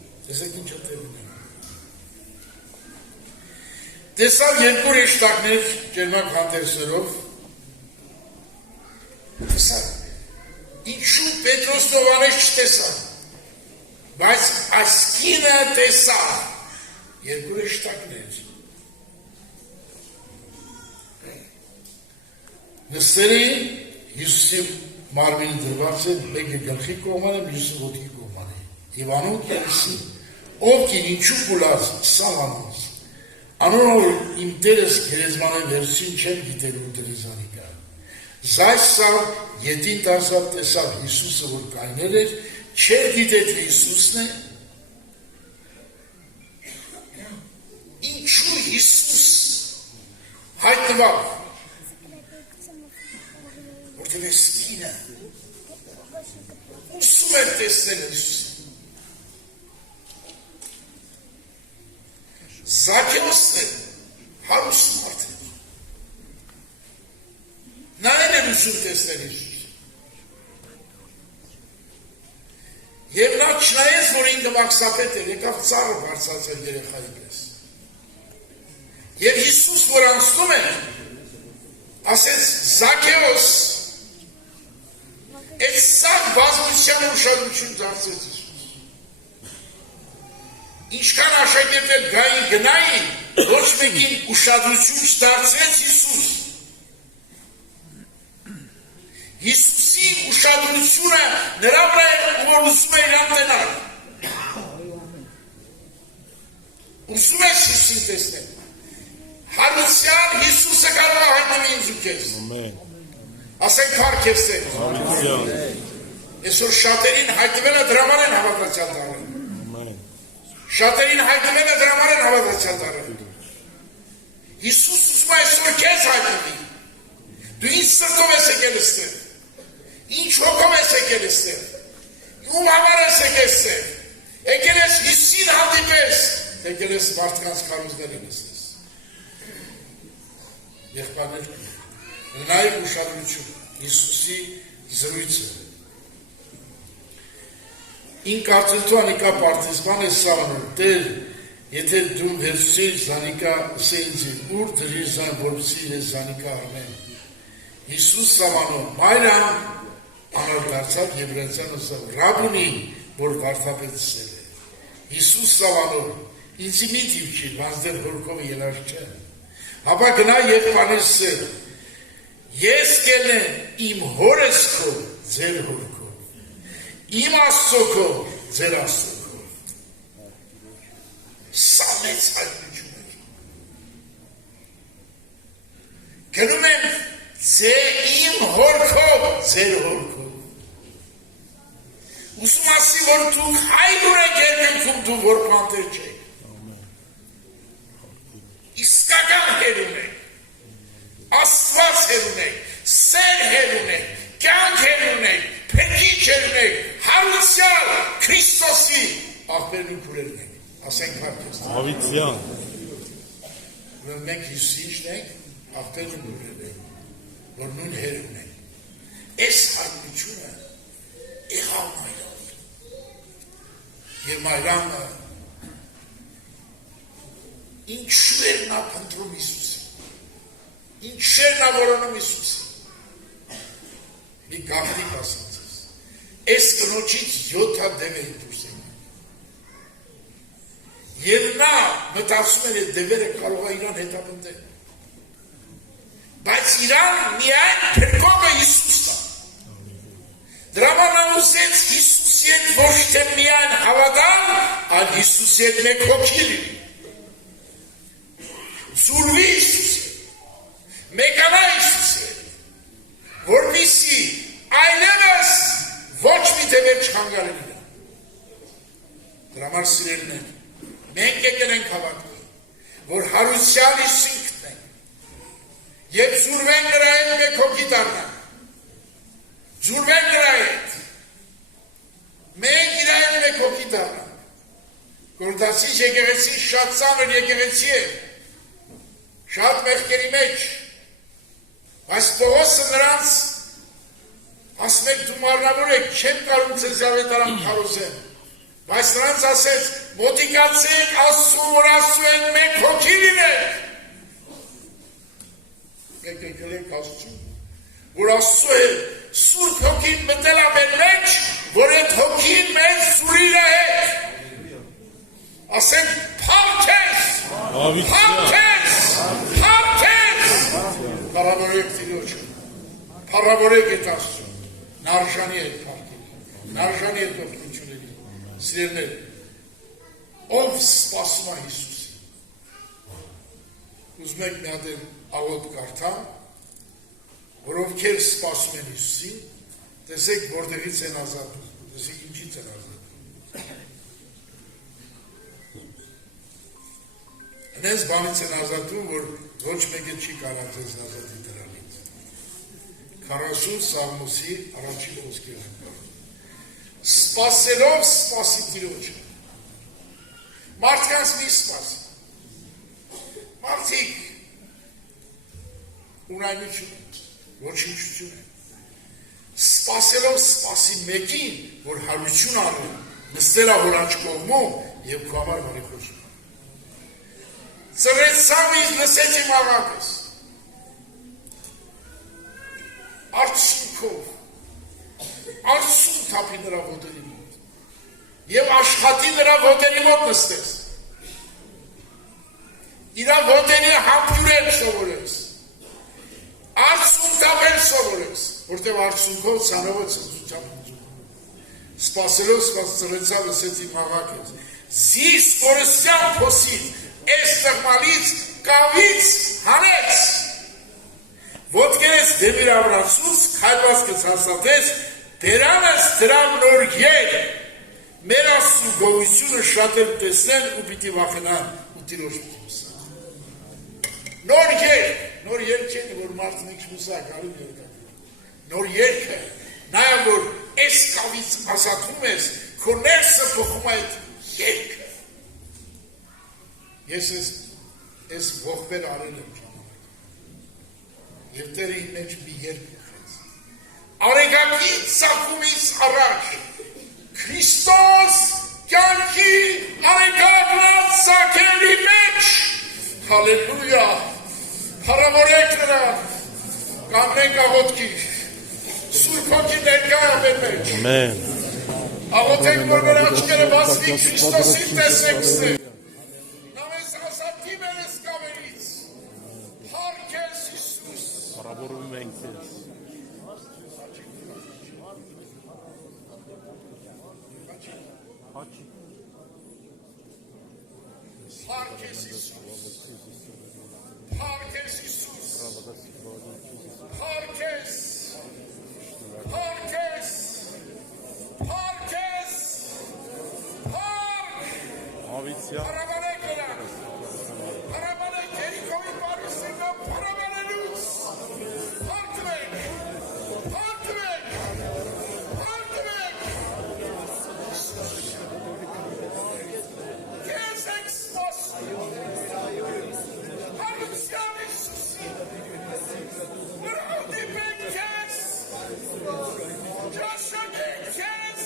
Տեսավ երկու ռեշտակներ ջերմակ հանդերսերով, տեսավ, ինչու Պետրոսն ու Հովհաննես չտեսավ, բայց ասկինը տեսավ, երկու ռեշտակներ, նստերին Հիսուսի մարմինի դրված է, մեկը գլխի կողմանը, մյուսը ոտքի կողմանը, և անուն կերսին, ով կին ինչու կուլած, սավ անոնց, անոնով իմ տերս գերեզմանեն վերցին չեմ գիտել ու դրիզանիկա, զայս սավ ետին տասավ տեսավ Հիսուսը, որ կայներ էր, չեր գիտել թե Հիսուսն է, ինչու Հիսուս հայտնվավ, որտև ես կինը, ուսում էր տեսնել Հիսուսը, Զաքեոսն է հարուստ մարդ է, ուզում տեսնել Հիսուս։ Եվ նա չնայեց, որ ինքը վաքսապետ էր, եկավ ծառը բարձրացել երեխայի պես։ Եվ Հիսուս, որ անցնում է, ասեց Զաքեոս, այդ սաղ բազմության ուշադրություն դարձեց Հիսուս։ Ինչքան աշակերտել գային գնային, ոչ մեկին ուշադրություն չդարձրեց Հիսուս։ Հիսուսի ուշադրությունը նրա վրա է, որ ուզում է իրան տենալ։ Ուզում ես Հիսուսին տեսնել։ Հարուցյալ Հիսուսը կարող է հայտնի ինձ ու քեզ։ Ասենք փառք ես տեր։ Այսօր շատերին հայտնվել է դրա համար են հավատացյալ դառել։ Շատերին հայտնվել է դրա համար են հավատացյալ դառել։ Հիսուս ուզում է այսօր քեզ հայտնվի։ Դու ինչ սրտով ես եկել այստեղ։ Ինչ հոգով ես եկել այստեղ։ Ում համար ես եկել այստեղ։ Եկել ես Հիսուսին հանդիպես։ Եկել ես մարդկանց քարոզներին այստեղ։ Եղբայրներ, նայեք ուշադրություն, Հիսուսի զրույցը։ Ին կարծելտու անիկա պարտիզման է սավանում, Տեր, եթե դու վերցրիր զանիկա սեինձի, ուր դրիր զան, որպեսի ես զանիկա արնեմ։ Հիսուս սավանում, մայրան, անար դարձավ եբրայցյան ասավ, Ռաբունի, որ վարդապետ սել է։ Հիսուս սավանում, ինձի մի դիվքի, վանձդեր հորքովը ելար չէ։ Հապա գնա եղբայրներ սել, ես կելնեմ իմ հորս քո, ձեր հորքով, իմ Աստծո քո, ձեր Աստծո քո։ Սա մեծ հայտնություն է։ Գնում եմ իմ հորքով, ձեր հորքով։ Ուսում ասի, որ դուք հայրուր եք երկնքում, դու որպանտեր չեք։ Իսկական հեր ունեք, Աստված հեր ունեք, սեր հեր ունեք, կյանք հեր ունեք, փրկիչ հեր ունեք, հարուցյալ Քրիստոսի աղբերն ու քուրերն եք, ասենք հարքեզ։ Ավիցյան։ Մենք Հիսուսին ենք, աղբերն ու քուրերն եք, որ նույն հեր ունեք։ Այս հայտնությունը եղավ մայրան։ Եվ մայրանը ինչեր նա փնտրում Հիսուսը, ինչեր նա որոնում Հիսուսը, մի գաղտնիք ասած ես, այս կնոջից 7 դև էին դուրս են, և նա մտածում էր այդ դևերը կարող է իրան հետապնդել, բայց իրան միայն փրկողը Հիսուսն է, դրա համար նա ուզեց Հիսուսի հետ ոչ թե միայն հավատալ, այլ Հիսուսի հետ մեկ հոգի լինի, զուրվի Հիսուսը, մեկանա Հիսուսը, որպեսզի այլևս ոչ մի դևեր չհանգարեն իրան։ Դրա համար սիրելիներ, մենք եկել ենք հավատքի, որ հարուցյալ Հիսուսին գտնենք, եւ զուրվենք նրա հետ մեկ հոգի դառնանք, զուրվենք նրա հետ, մենք իր հետ մեկ հոգի դառնանք։ Կորինթացի եկեղեցի շատ ծանր եկեղեցի է, շատ մեղքերի մեջ, բայց Պողոսը նրանց ասում եք դու մարմնավոր եք, չեմ կարում ձեզ ավետարան քարոզեմ, բայց նրանց ասեց մոտիկացեք Աստծուն, որ Աստծու են մենք հոգի լինենք։ Մենք եկել ենք Աստծուն, որ Աստծու է Սուրբ հոգին մտել է մեր մեջ, որ այդ հոգին մեզ զուրիր է հետ։ Ասենք փառքես, փառքես, փառքես։ Փառավորեք Տիրոջը, փառավորեք այդ Աստծուն, նա արժանի է այդ փառքերի, նա արժանի է այդ օգնությունների։ Սիրելիներ, ով սպասում է Հիսուսին։ Ուզում եք մի հատ աղոտ կարդամ, որ ովքեր սպասում են Հիսուսին, տեսեք որտեղից են ազատվում, տեսեք ինչից են ազատվում։ Հենց բանից են ազատվում, որ ոչ մեկը չի կարող ձեզ ազատի դրանից։ 40 Սաղմոսի առաջին խոսքերը։ Սպասելով սպասի Տիրոջը։ Մարդկանց մի սպասի։ Մարդիկ ունայնություն, ոչնչություն է։ Սպասելով սպասի մեկին, որ հարություն առնի, նստելա որ աջ կողմում և քո համար բարի խոսում։ Ծրեցավ ինձ լսեց իմ աղակս։ Արցունքով, արցուն թափի նրա ոտերի մոտ և աշխատի նրա ոտերի մոտ նստես։ Իրա ոտերի համբյուրել սովորես, արցուն թափել սովորես, որտև արցունքով ցանով ծնծությամբ ուզում։ Սպասելով ծրեցավ լսեց իմ աղակս, զիս կորսյան փոսից, այս տղմալից կավից հանեց, ոտքերես դեմիր ավրացուց, քայլվածքս հասատես, դերանս դրամ նոր եր, մեր աստու գովությունը շատ էլ տեսնեն ու պիտի վախենան ու տիրոջ պիտի մուսակ։ Նոր երկ չեն, որ մարդն ինքս մուսակ, արում երկակը։ Նոր երկ է, նաև որ այս կավից ազատվում ես, քո ներսը փոխում այդ երկը։ Ես ես ողբեր արել եմ ժամանակ և Տերը իմ մեջ մի երկ ուխեց։ Արեգակի ծակումից առաջ Քրիստոս կյանքի արեգակնած ծակելի մեջ, հալելույա, հարավորեք նրան, կամնենք աղոտքի, սուրբ հոգի ներկա է մեր մեջ։ Աղոտենք, որ մեր աչքերը բացվի Քրիստոսին տեսնենք ստեղ։ Parabórum ենք ես։ Փառքես Իսուս։ Փառքես Իսուս։ Փառքես։ Փառքես։ Փառքես։ Փառք։ Ավիցիա։ Փառաբանեք նրան։ Փառաբանեք Երիքովի Պարիսինը փառաբանելուց։ Փառքվեք։ Փառքվեք։ Փառքվեք։ Քեզ եք սպասում։ Հարության Իսուսի։ Մրոդիպեք քեզ։ Ճաշակեք քեզ։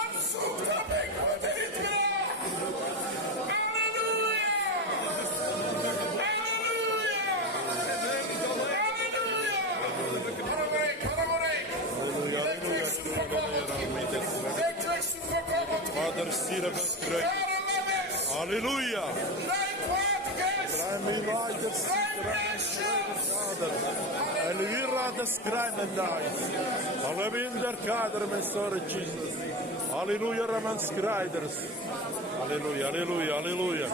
Անսուկտապեք ոտերիդ վրա։ Vader, stirb ons kruik. Halleluja. Draai leider, Vader. Elvira de skrijmen daar. Allevinder kader met Lord Jesus. Halleluja, Raman Skriders. Halleluja, halleluja, halleluja.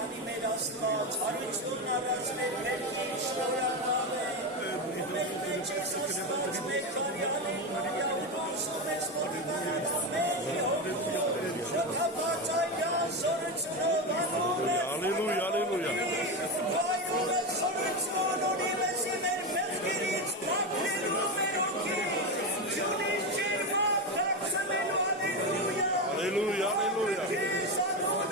Halleluja, halleluja. Halleluja, halleluja.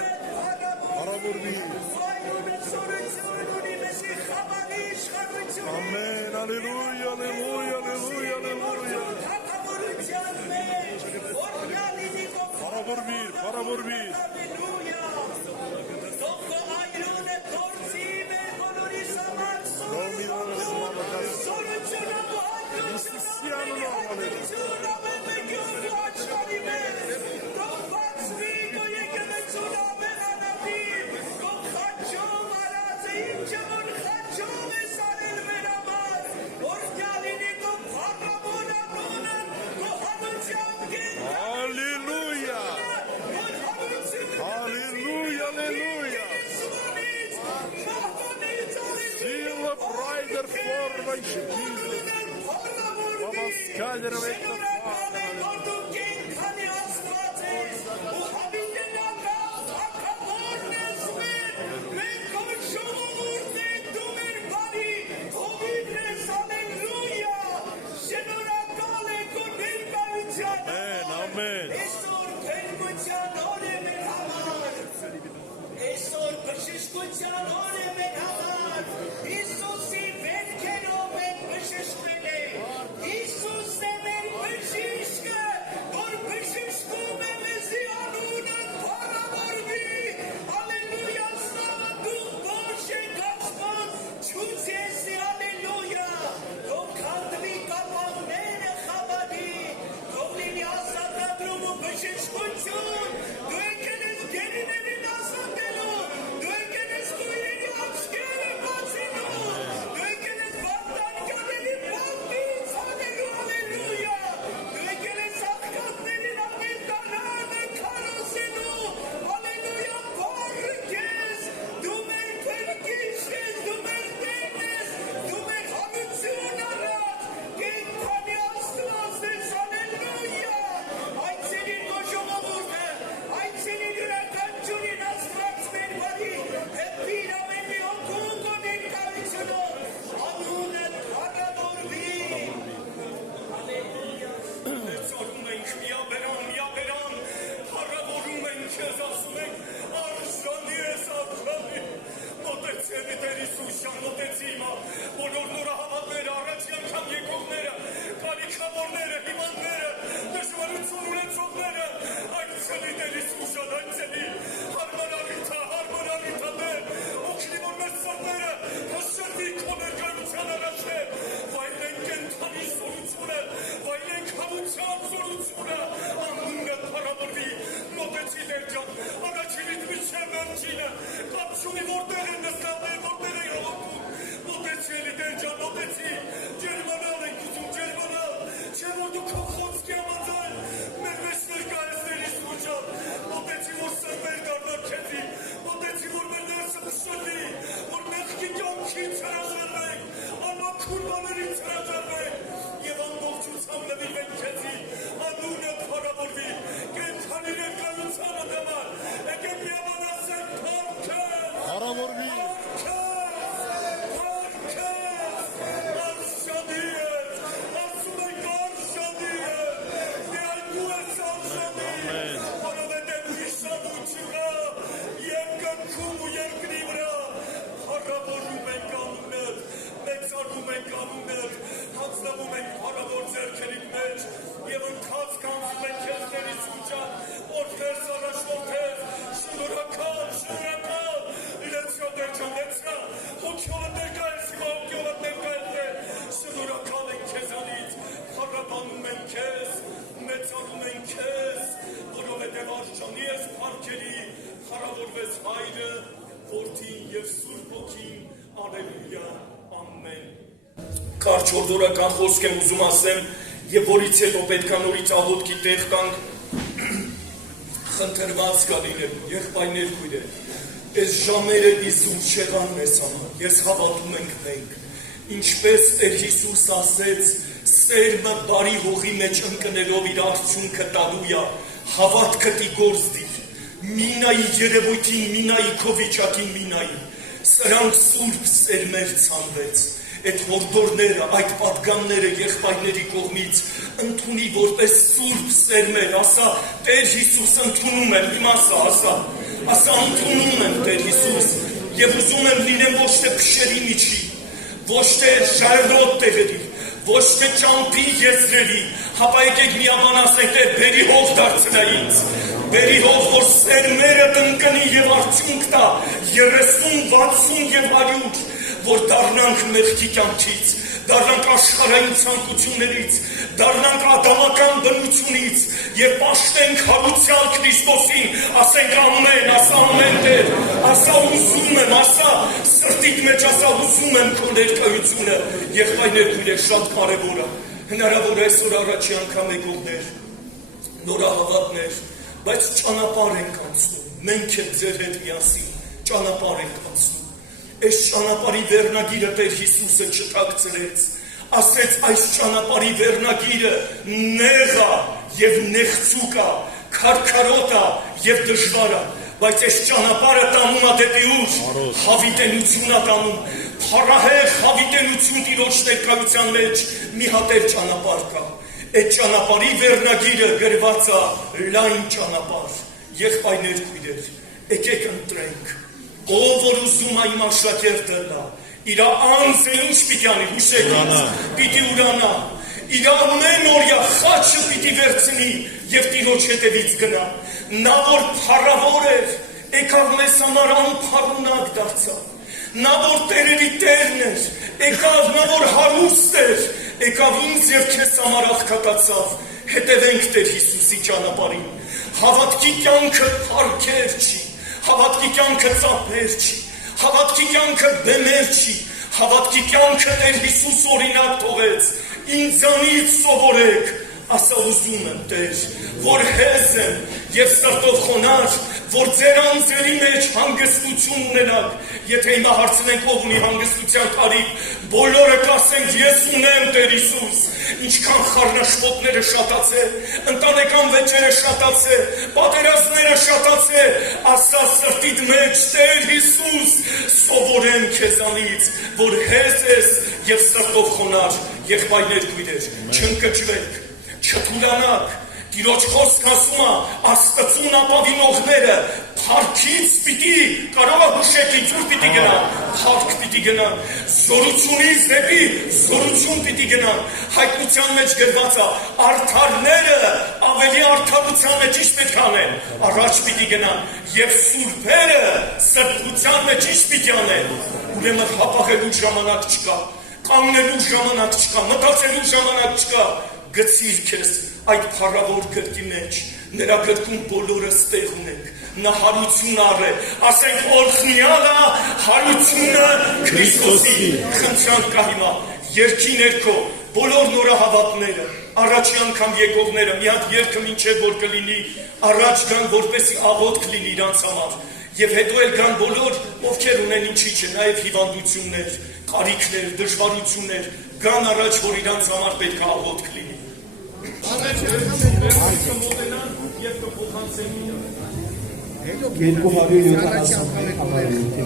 Amen, halleluja, halleluja, halleluja, halleluja. Para vorvir. Այսօր բժշկության օրը մեր համար Հիսուսի վերքերով է Kurbanlarınız haracabe. Yevan dolçutsam nefilmek kezi. Anune paraborvi. Gen kanine kanıtsana demar. Egen yavana sen korkez. Paraborvi. Կարճորդորական խոսք եմ ուզում ասեմ եւ որից հետո պետք է նորից աղոթքի տեղ տանք խնդրված կա լինել եղբայրներ քույրեր այս ժամերը իզուր չեղան մեզ համար ես հավատում ենք մենք ինչպես Տեր Հիսուս ասեց սերմը բարի հողի մեջ ընկնելով իր արդյունքը տալու է հավատքը դի գործի մինայի երևույթին մինայի քո վիճակին մինայի սրանք սուրբ սերմեր ցանվեց այդ հորդորները, այդ պատգամները եղբայրների կողմից ընդունի որպես սուրբ սերմեր, ասա Տեր Հիսուս ընդունում եմ, իմ ասա ընդունում եմ Տեր Հիսուս եւ ուզում եմ լինեմ ոչ թե փշերի միջի, ոչ թե ժայռոտ տեղերի, ոչ թե ճամփի եզրերի, հապա եկեք միաբան ասենք Տեր բերի հող դարձնա ինձ, բերի հող որ սերմերը տնկնի եւ արդյունք տա 30, 60 եւ 100 որ դառնանք մեղքի կյանքից, դառնանք աշխարհային ցանկություններից, դառնանք ադամական բնությունից եւ պաշտենք հարուցյալ Քրիստոսին, ասենք ամեն, ասա ամեն Տեր, ասա ուզում եմ, ասա սրտիդ մեջ ասա ուզում եմ քո ներկայությունը, եղբայրներ քույրեր շատ կարեւոր է, հնարավոր է այսօր առաջի անգամ եկողներ, նորահավատներ, բայց ճանապարհ ենք անցնում, մենք էլ ձեր հետ միասին ճանապարհ ենք անցնում Այս ճանապարհի վերնագիրը Տեր Հիսուսը չթաքցրեց, ասեց այս ճանապարհի վերնագիրը նեղ է եւ նեղցուկ է, քարքարոտ է եւ դժվար է, բայց այս ճանապարհը տանում է դեպի ուր, հավիտենություն է տանում, փառահեղ հավիտենություն Տիրոջ ներկայության մեջ մի հատ էլ ճանապարհ կա, այդ ճանապարհի վերնագիրը գրված է լայն ճանապարհ, եղբայրներ քույրեր, եկեք ընտրենք Ով որ ուզում է իմ աշակերտը լա, իր անձը ինչ պիտի անի, հուշեք ինձ, պիտի ուրանա, իր ամեն օրյա խաչը պիտի վերցնի և Տիրոջ հետևից գնա, նա որ փառավոր էր, եկավ մեզ համար անփառունակ դարձավ, նա որ տերերի տերն էր, եկավ նա որ հարուստ էր, եկավ ինձ և քեզ համար աղքատացավ, հետևենք Տեր Հիսուսի ճանապարհին, հավատքի կյանքը փառքեր չի, Հավատքի կյանքը ծափեր չի, հավատքի կյանքը բեմեր չի, հավատքի կյանքը Տեր Հիսուս օրինակ թողեց, ինձանից սովորեք, ասա ուզում եմ Տեր, որ հեզ եմ և սրտով խոնար, որ ձեր անձերի մեջ հանգստություն ունենաք, եթե հիմա հարցնենք ով ունի հանգստության կարիք, բոլորը կասենք ես ունեմ Տեր Հիսուս, ինչքան խառնաշփոթները շատացել, ընտանեկան վեճերը շատացել, պատերազմները շատացել, ասա սրտիդ մեջ Տեր Հիսուս, սովորեմ քեզանից, որ հեզ ես և սրտով խոնար, եղբայրներ քույրեր, չընկճվեք, չթուլանաք, Տիրոջ խոսք ասում է, Աստծուն ապավինողները փառքից պիտի, կարող է հուշեք ուր պիտի գնան, փառք պիտի գնան, զորությունից դեպի զորություն պիտի գնան, հայտնության մեջ գրված է, արդարները ավելի արդարության մեջ ինչ պետք անեն, առաջ պիտի գնան, եւ սուրբերը սրբության մեջ ինչ պիտի անեն, ուրեմն հապաղելու ժամանակ չկա, կանգնելու ժամանակ չկա, մտածելու ժամանակ չկա, գցիր քեզ այդ փառավոր գրքի մեջ, նրա գրքում բոլորս տեղ ունենք, նա հարություն առ է, ասենք օրհնյալ է հարությունը Քրիստոսի, խնդրանք կա հիմա, երկի ներքո, բոլոր նորահավատները, առաջի անգամ եկողները, մի հատ երգը մինչև որ կլինի, առաջ գան որպեսզի աղոթք լինի իրանց համար, եւ հետո էլ կան բոլոր, ովքեր ունեն ինչի չէ, նաեւ հիվանդություններ, կարիքներ, դժվարություններ, Կան առաջ, որ իրանց համար պետք է աղոթք լինի։ Կմոտենան և կփոխանցեն իրար։ 270 համարույթի։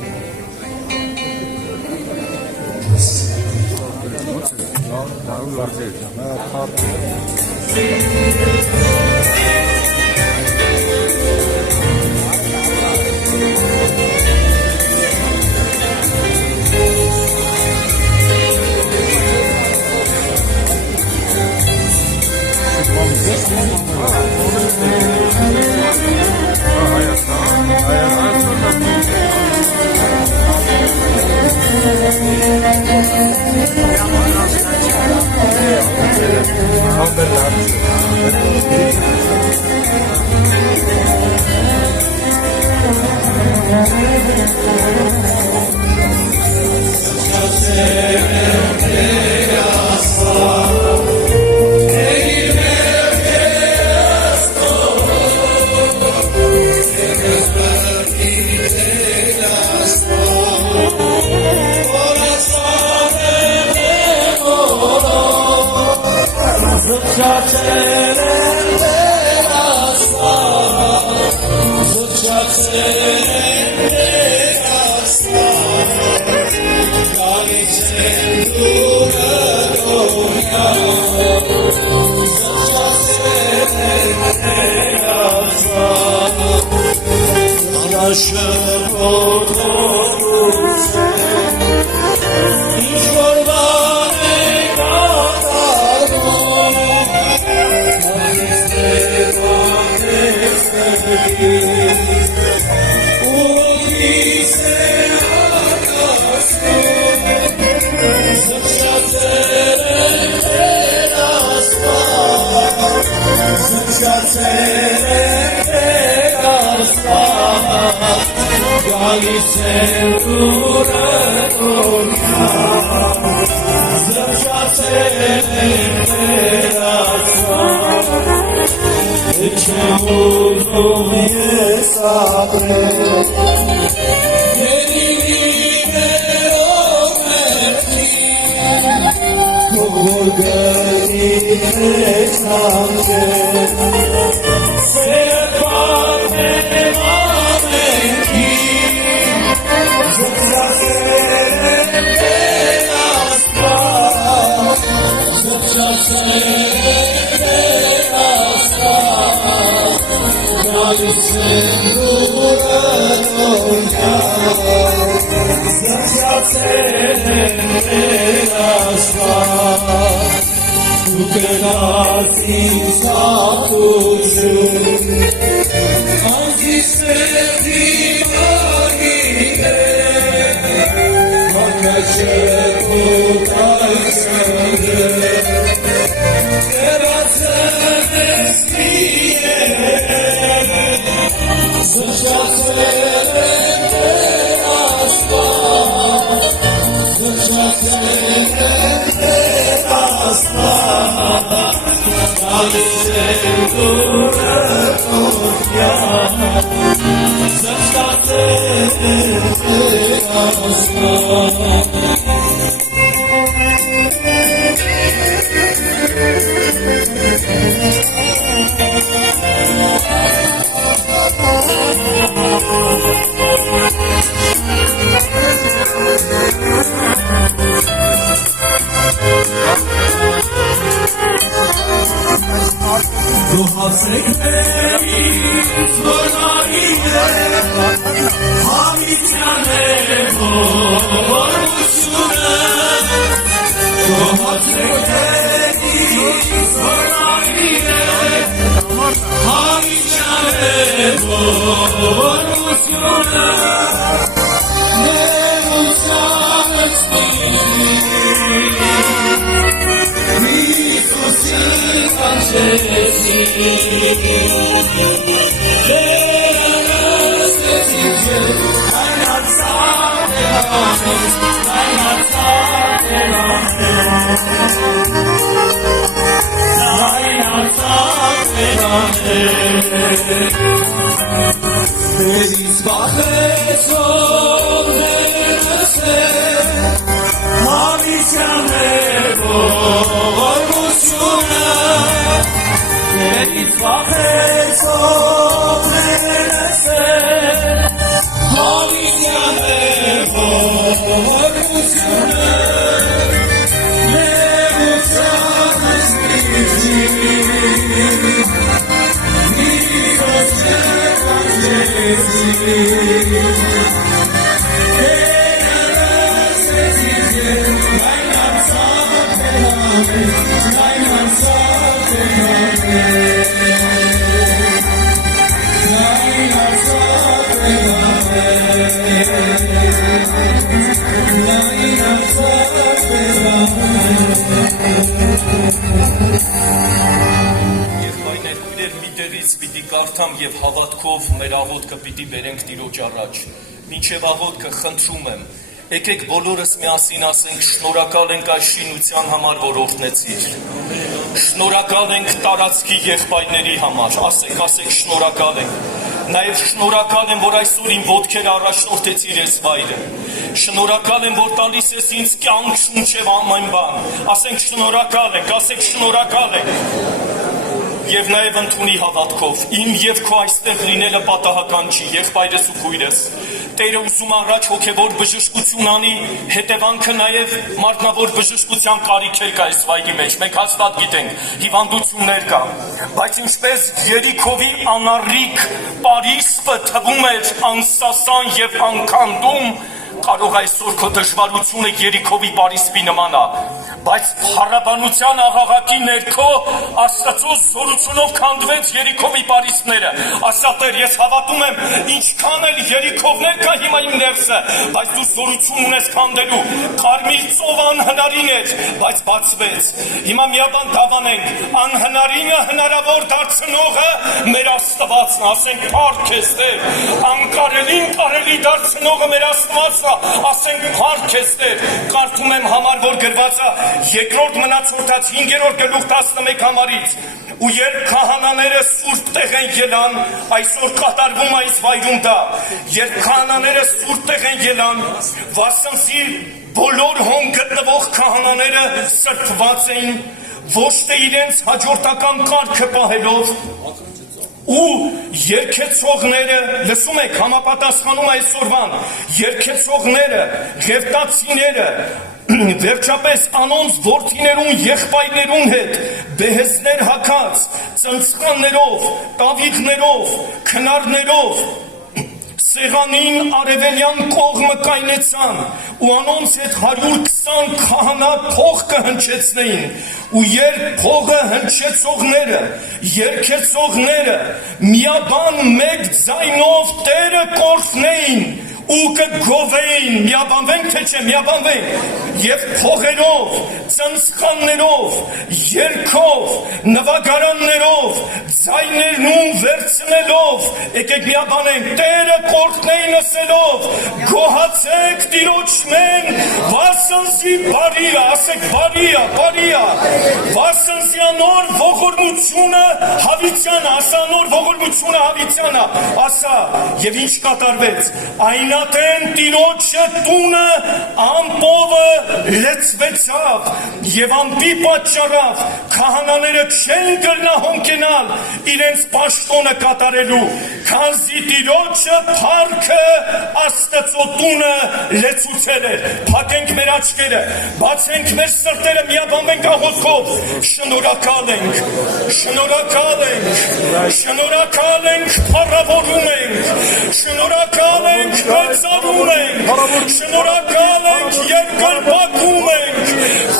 Հավիտյան է Քեզից վախեցողներս են, հավիտյան է ողորմությունը, նեղությանս Պիտի կարդամ և հավատքով մեր աղոթքը պիտի բերենք Տիրոջ առաջ։ Մինչև աղոթքը խնդրում եմ, եկեք բոլորս միասին ասենք շնորհակալ ենք այս շինության համար, որ օրհնեցիր։ Շնորհակալ ենք տարածքի եղբայրների համար, ասենք շնորհակալ ենք։ Նաև շնորհակալ եմ, որ այսօր իմ ոտքերը առաջնորդեցիր ես վայրը։ Շնորհակալ եմ, որ տալիս ես ինձ կյանք, շունչ և ամեն բան։ Ասենք շնորհակալ ենք, ասենք շնորհակալ ենք։ Եվ նաև ընդունի հավատքով, իմ և քո այստեղ լինելը պատահական չի, եղբայրս ու քույրս։ Տերը ուզում առաջ հոգևոր բժշկություն անի, հետևանքը նաև մարմնավոր բժշկության կարիք կա այս վայրի մեջ, մենք հաստատ գիտենք, հիվանդություններ կա, բայց ինչպես Երիքովի անառիկ Պարիսպը թվում էր անսասան և անքանդում, կարող այսօր քո դժվարությունը Երիքովի Պարիսպի նման է, բայց փառաբանության աղաղակի ներքո Աստծո զորությունով քանդվեց Երիքովի Պարիսպները։ Ասա Տեր, ես հավատում եմ, ինչքան էլ Երիքովներ կա հիմա իմ ներսը, բայց դու զորություն ունես քանդելու։ Կարմիր ծով անհնարին էր, բայց բացվեց։ Հիմա միաբան դավանենք, անհնարինը հնարավոր դարձնողը մեր Աստվածն է, ասենք փառք ես Տեր, անկարելին կարելի դարձնողը մեր Աստվածն է, ասենք փառք ես Տեր։ Կարդում եմ համար, որ գրված է երկրորդ մնացորդաց 5-րդ գլուխ 11 համարից, ու երբ քահանաները սուրբ տեղ են ելան, այսօր կատարվում այս վայրում դա, երբ քահանաները սուրբ տեղ են ելան, վասնզի բոլոր հոն գտնվող քահանաները սրբված էին, ոչ թե իրենց հաջորդական կարգը պահելով, ու երկեցողները, լսում եք, համապատասխանում այսօրվան, երկեցողները, ղևտացիները, վերջապես անոնց որդիներուն եղբայրներուն հետ բեհեզներ հագած, ծնցղաններով, տավիղներով, քնարներով սեղանին արևելյան կողմը կայնեցան ու անոնց հետ 120 քահանա փող կհնչեցնեին ու երբ փողը հնչեցողները, երկեցողները միաբան մեկ ձայնով Տերը կորցնեին ու կգովեին, միաբանվենք թե չէ, միաբանվենք, և փողերով, ծնցղաններով, երգով, նվագարաններով, ձայներնուն վերցնելով, եկեք միաբանենք, Տերը կորցնեին ասելով, գոհացեք Տիրոջմեն, վասնզի բարի է, ասեք բարի է, վասնզի անոր ողորմությունը հավիտյան է, ասա անոր ողորմությունը հավիտյան է, ասա, և ինչ կատարվեց, այն Ատեն Տիրոջը տունը ամպովը լեցվեցավ և ամպի պատճառավ քահանաները չեն կրնա հոնկենալ իրենց պաշտոնը կատարելու, քանզի Տիրոջը փառքը Աստծո տունը լեցուցել էր։ Փակենք մեր աչքերը, բացենք մեր սրտերը, միաբանվենք աղոթքով, շնորհակալ ենք, փառավորում ենք, շնորհակալ ենք, մեծարում ենք, շնորհակալ ենք, երկրպագում ենք,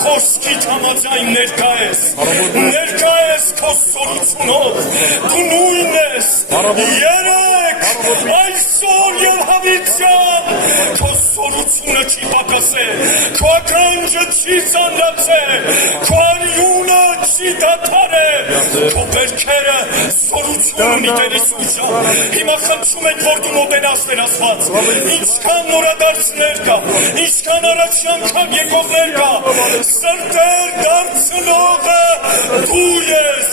խոսքիդ համաձայն ներկա ես քո սորությունով, դու նույն ես, երեք, այսօր և հավիտյան, քո սորությունը չի պակասել, քո ականջը չի ծանրացել, քո արյունը չի դադարել, քո վերքերը սորություն ունի Տեր Հիսուսը, հիմա խնդրում ենք, որ դու մոտենաս Տեր Աստված, ինչքան նորադարձներ կա, ինչքան առաջի անգամ եկողներ կա, սրտեր դարձնողը դու ես,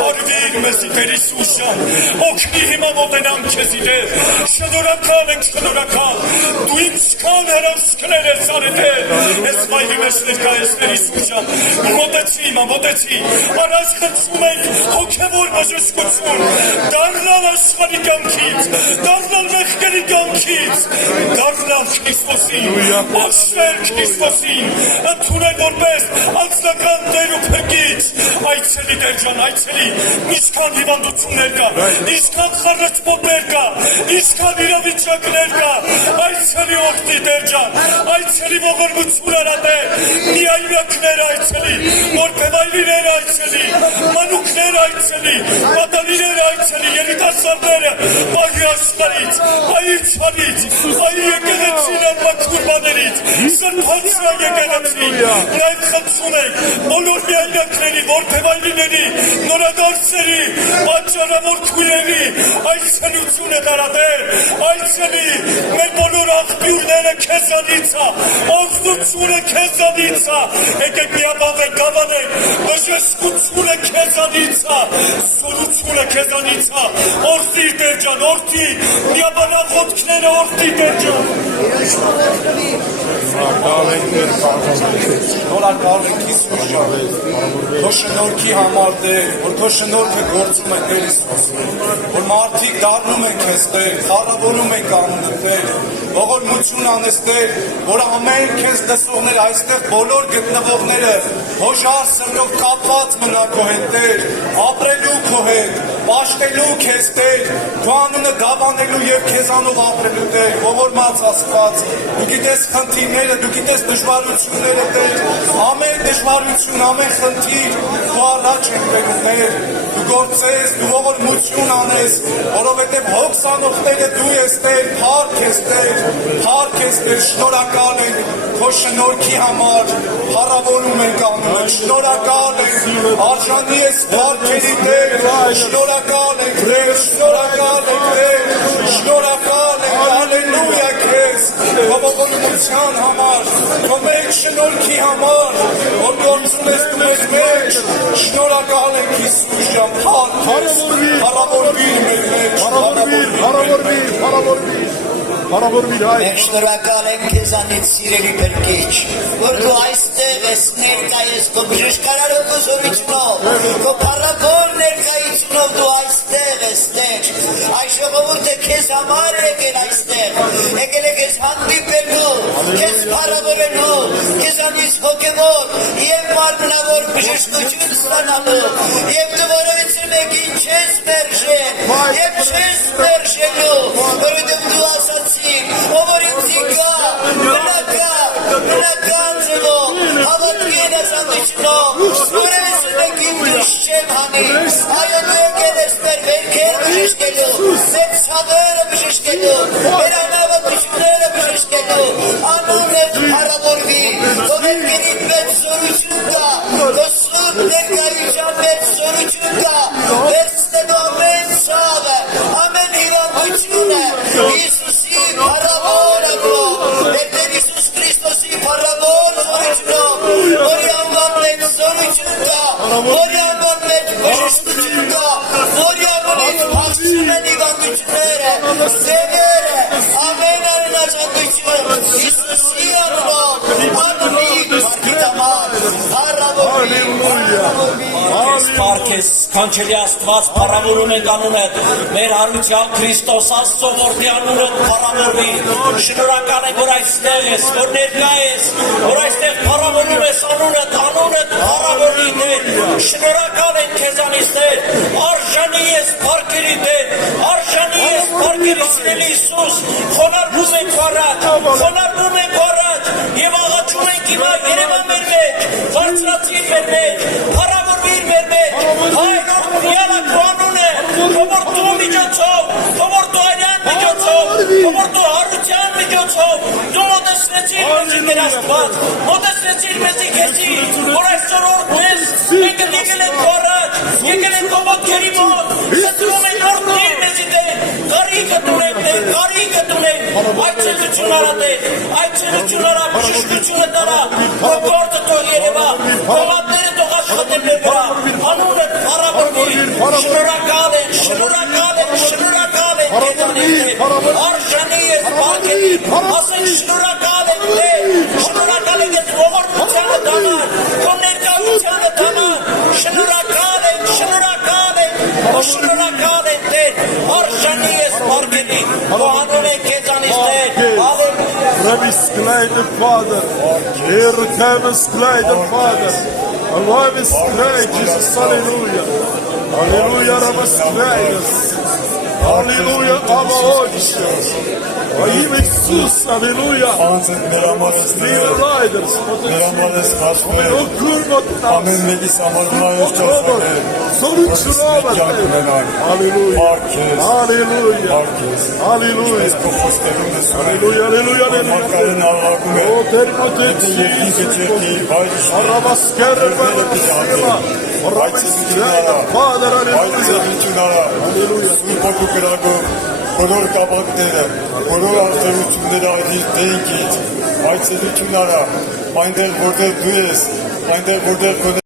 հարվի օգնիր մեզ Տեր Հիսուս ջան, օգնի հիմա մոտենամ քեզի Տեր, շնորհակալ ենք, շնորհակալ, դու ինչքան հրաշքներ ես արել Տեր, ես վայրի մեջ ներկայիս Տեր Հիսուս ջան, մոտեցի հիմա, մոտեցի, առաջ խնդրում ենք հոգևոր բժշկություն, դառնալ աշխարհի կյանքից, դառնալ մեղքերի կյանքից, դառնալ Քրիստոսին, աշվել Քրիստոսին, ընդունել որպես անձնական Տեր ու Փրկիչ, այցելի Տեր ջան, այցելի, ինչքան հիվանդություններ կա, ինչքան խառնիչներ կա, ինչքան իրավիճակներ կա, այցելի օգնի Տեր ջան, այցելի ողորմություն արա Տեր, միայնակներ այցելի, որբևայրիներ այցելի, մանուկներ այցելի, պատանիներ այցելի, երիտասարդները, բաղի աշխարհից, այ իշխանից, այ եկեղեցին ամբակուրբաներից, սրբացրա եկեղեցին, նաև խնդրում ենք բոլոր միայնակների, որբևայրիների, նորադարձերի, պատճառավոր քույրերի, այցելությունը տարատեր, այցելի, մեր բոլոր աղբյուրները քեզանից է, օգնությունը քեզանից է, եկեք միաբանվենք, գավանենք, բժշկությունը քեզանից է, սորությունը քեզանից է, օրդի Տեր ջան, օրդի, միաբանավ ոտքները օրդի Տեր ջան։ Շնորհակալ ենք Հիսուս ջան, քո շնորհքի համար Տեր, որ քո շնորհքը գործում է Տեր Հիսուս, որ մարդիկ դառնում են քեզ Տեր, փառավորում են անունը Տեր, ողորմություն անես Տեր, որ ամեն քեզ լսողներ այստեղ բոլոր գտնվողները հոժար սրտով կապված մնա քո հետ Տեր, ապրելու քո հետ, պաշտելու քեզ Տեր, քո անունը դավանելու եւ քեզանով ապրելու Տեր, ողորմած Աստված, դու գիտես խնդիրները, դու գիտես դժվարությունները Տեր, ամեն դժվարություն, ամեն խնդիր քո առաջ ենք բերում Տեր, դու գործես, դու ողորմություն անես, որովհետեւ հոգս անողները դու ես Տեր, փառք ես Տեր, փառք ես Տեր, շնորհակալ ենք քո շնորհքի համար, փառավորում ենք անունը, շնորհակալ ենք, արժանի ես փառքերի Տեր, շնորհակալ ենք Տեր, շնորհակալ ենք Տեր, շնորհակալ ենք, հալելույա քեզ, քո ողորմության համար, քո մեծ շնորհքի համար, որ գործում ես դու մեզ մեջ, շնորհակալ ենք Հիսուս ջան, փառք ես, փառավորվիր մեր մեջ, փառավորվիր Մենք շնորհակալ ենք քեզանից սիրելի Փրկիչ, որ դու այստեղ ես, ներկա ես քո բժշկարարող գոհությունով, քո փառավոր ներկայությունով դու այստեղ ես Տեր, այս ժողովուրդը քեզ համար եկել այստեղ, եկել է քեզ հանդիպելու, քեզ փառավորելու, քեզանից հոգևոր եւ մարմնավոր բժշկություն ստանալու, եւ դու որևիցե մեկին չես մերժել, եւ չես մերժելու, որովհետեւ դու ասացիր, ով ինձ գա, բնական ձևով, հավատքի հնազանդությունով, որևիցե մեկին դուրս չեմ հանի, այո դու եկել ես մեր վերքերը բժշկելու, մեր ցավերը բժշկելու, մեր անհավատությունները բժշկելու, անունդ փառավորվի, քո վերքերին մեծ զորություն կա, քո սուրբ ներկայության մեծ զորություն կա, վերցնելու ամեն ցավը, ամեն հիվանդությունը, Հիսուսի փառավոր անունով, Տեր Հիսուս Քրիստոսի փառավոր զորությունով, որի անվան մեջ զորություն կա, որի անվան մեջ բժշկություն կա, որի անունից փախչում են հիվանդությունները, սևերը, ամեն անհնազանդություն, Հիսուսի անունով, անունի փառքիդ համար, փառավորվի, Փառք ես, կանչելի Աստված, փառավորում ենք անունդ, մեր հարության Քրիստոս Աստծո որդի անունդ փառավորվի, շնորհակալ ենք, որ այստեղ ես, որ ներկա ես, որ այստեղ փառավորում ես անունդ փառավորվի Տեր, շնորհակալ ենք քեզանից Տեր, արժանի ես փառքերի Տեր, արժանի ես փառքերի սիրելի Հիսուս, խոնարհվում ենք առաջ, եւ աղաչում ենք հիմա երևա մեր մեջ, բարձրացիր մեր մեջ, փառավորվիր մեր մեջ, Հայր օրհնյալը քո անունը, որ դու միջոցով, որ դու այրան միջոցով, որ դու հարության միջոցով, դու մոտեցրեցիր մեզի Տեր Աստված, մոտեցրեցիր մեզի քեզի, որ այսօր օրհնես, մենք եկել ենք քո առաջ, եկել ենք քո ոտքերի մոտ, խնդրում ենք օրհնիր մեզի Տեր, կարիքը տունենք Տեր, կարիքը տունենք, այցելություն արա Տեր, այցելություն արա, բժշկությունը տարա, քո գործը թող երևա, քո մատները թող աշխատել մեր վրա, անունը փառավորվի, շնորհակալ ենք, արժանի ես բարգելի, ասենք շնորհակալ ենք Տեր, շնորհակալ ենք ես ողորմությանը դաման, քո ներկայությանը դաման, շնորհակալ ենք Տեր, արժանի ես բարգելի, քո անուն ենք քեզանից Տեր, հալելույա։ Ravis kleine Vater, Ehre Tevis kleine Vater, Alavis klein, Jesus, Halleluja, Halleluja, Ravis kleines, Halleluja, aber heute, Aim Jesus, Halleluja, liebe Leute, Amen, mit ist einmal neues Sorun şurada, Halleluja, Halleluja, Halleluja, Halleluja, Halleluja, O termotet, Arabas kerbe, Arabas kerbe, Father, Halleluja, բոլոր կապակները, բոլոր արտերությունները այդից դենքից, այդ սեդությունները, այնտեղ որտեղ դու ես, այնտեղ որտեղ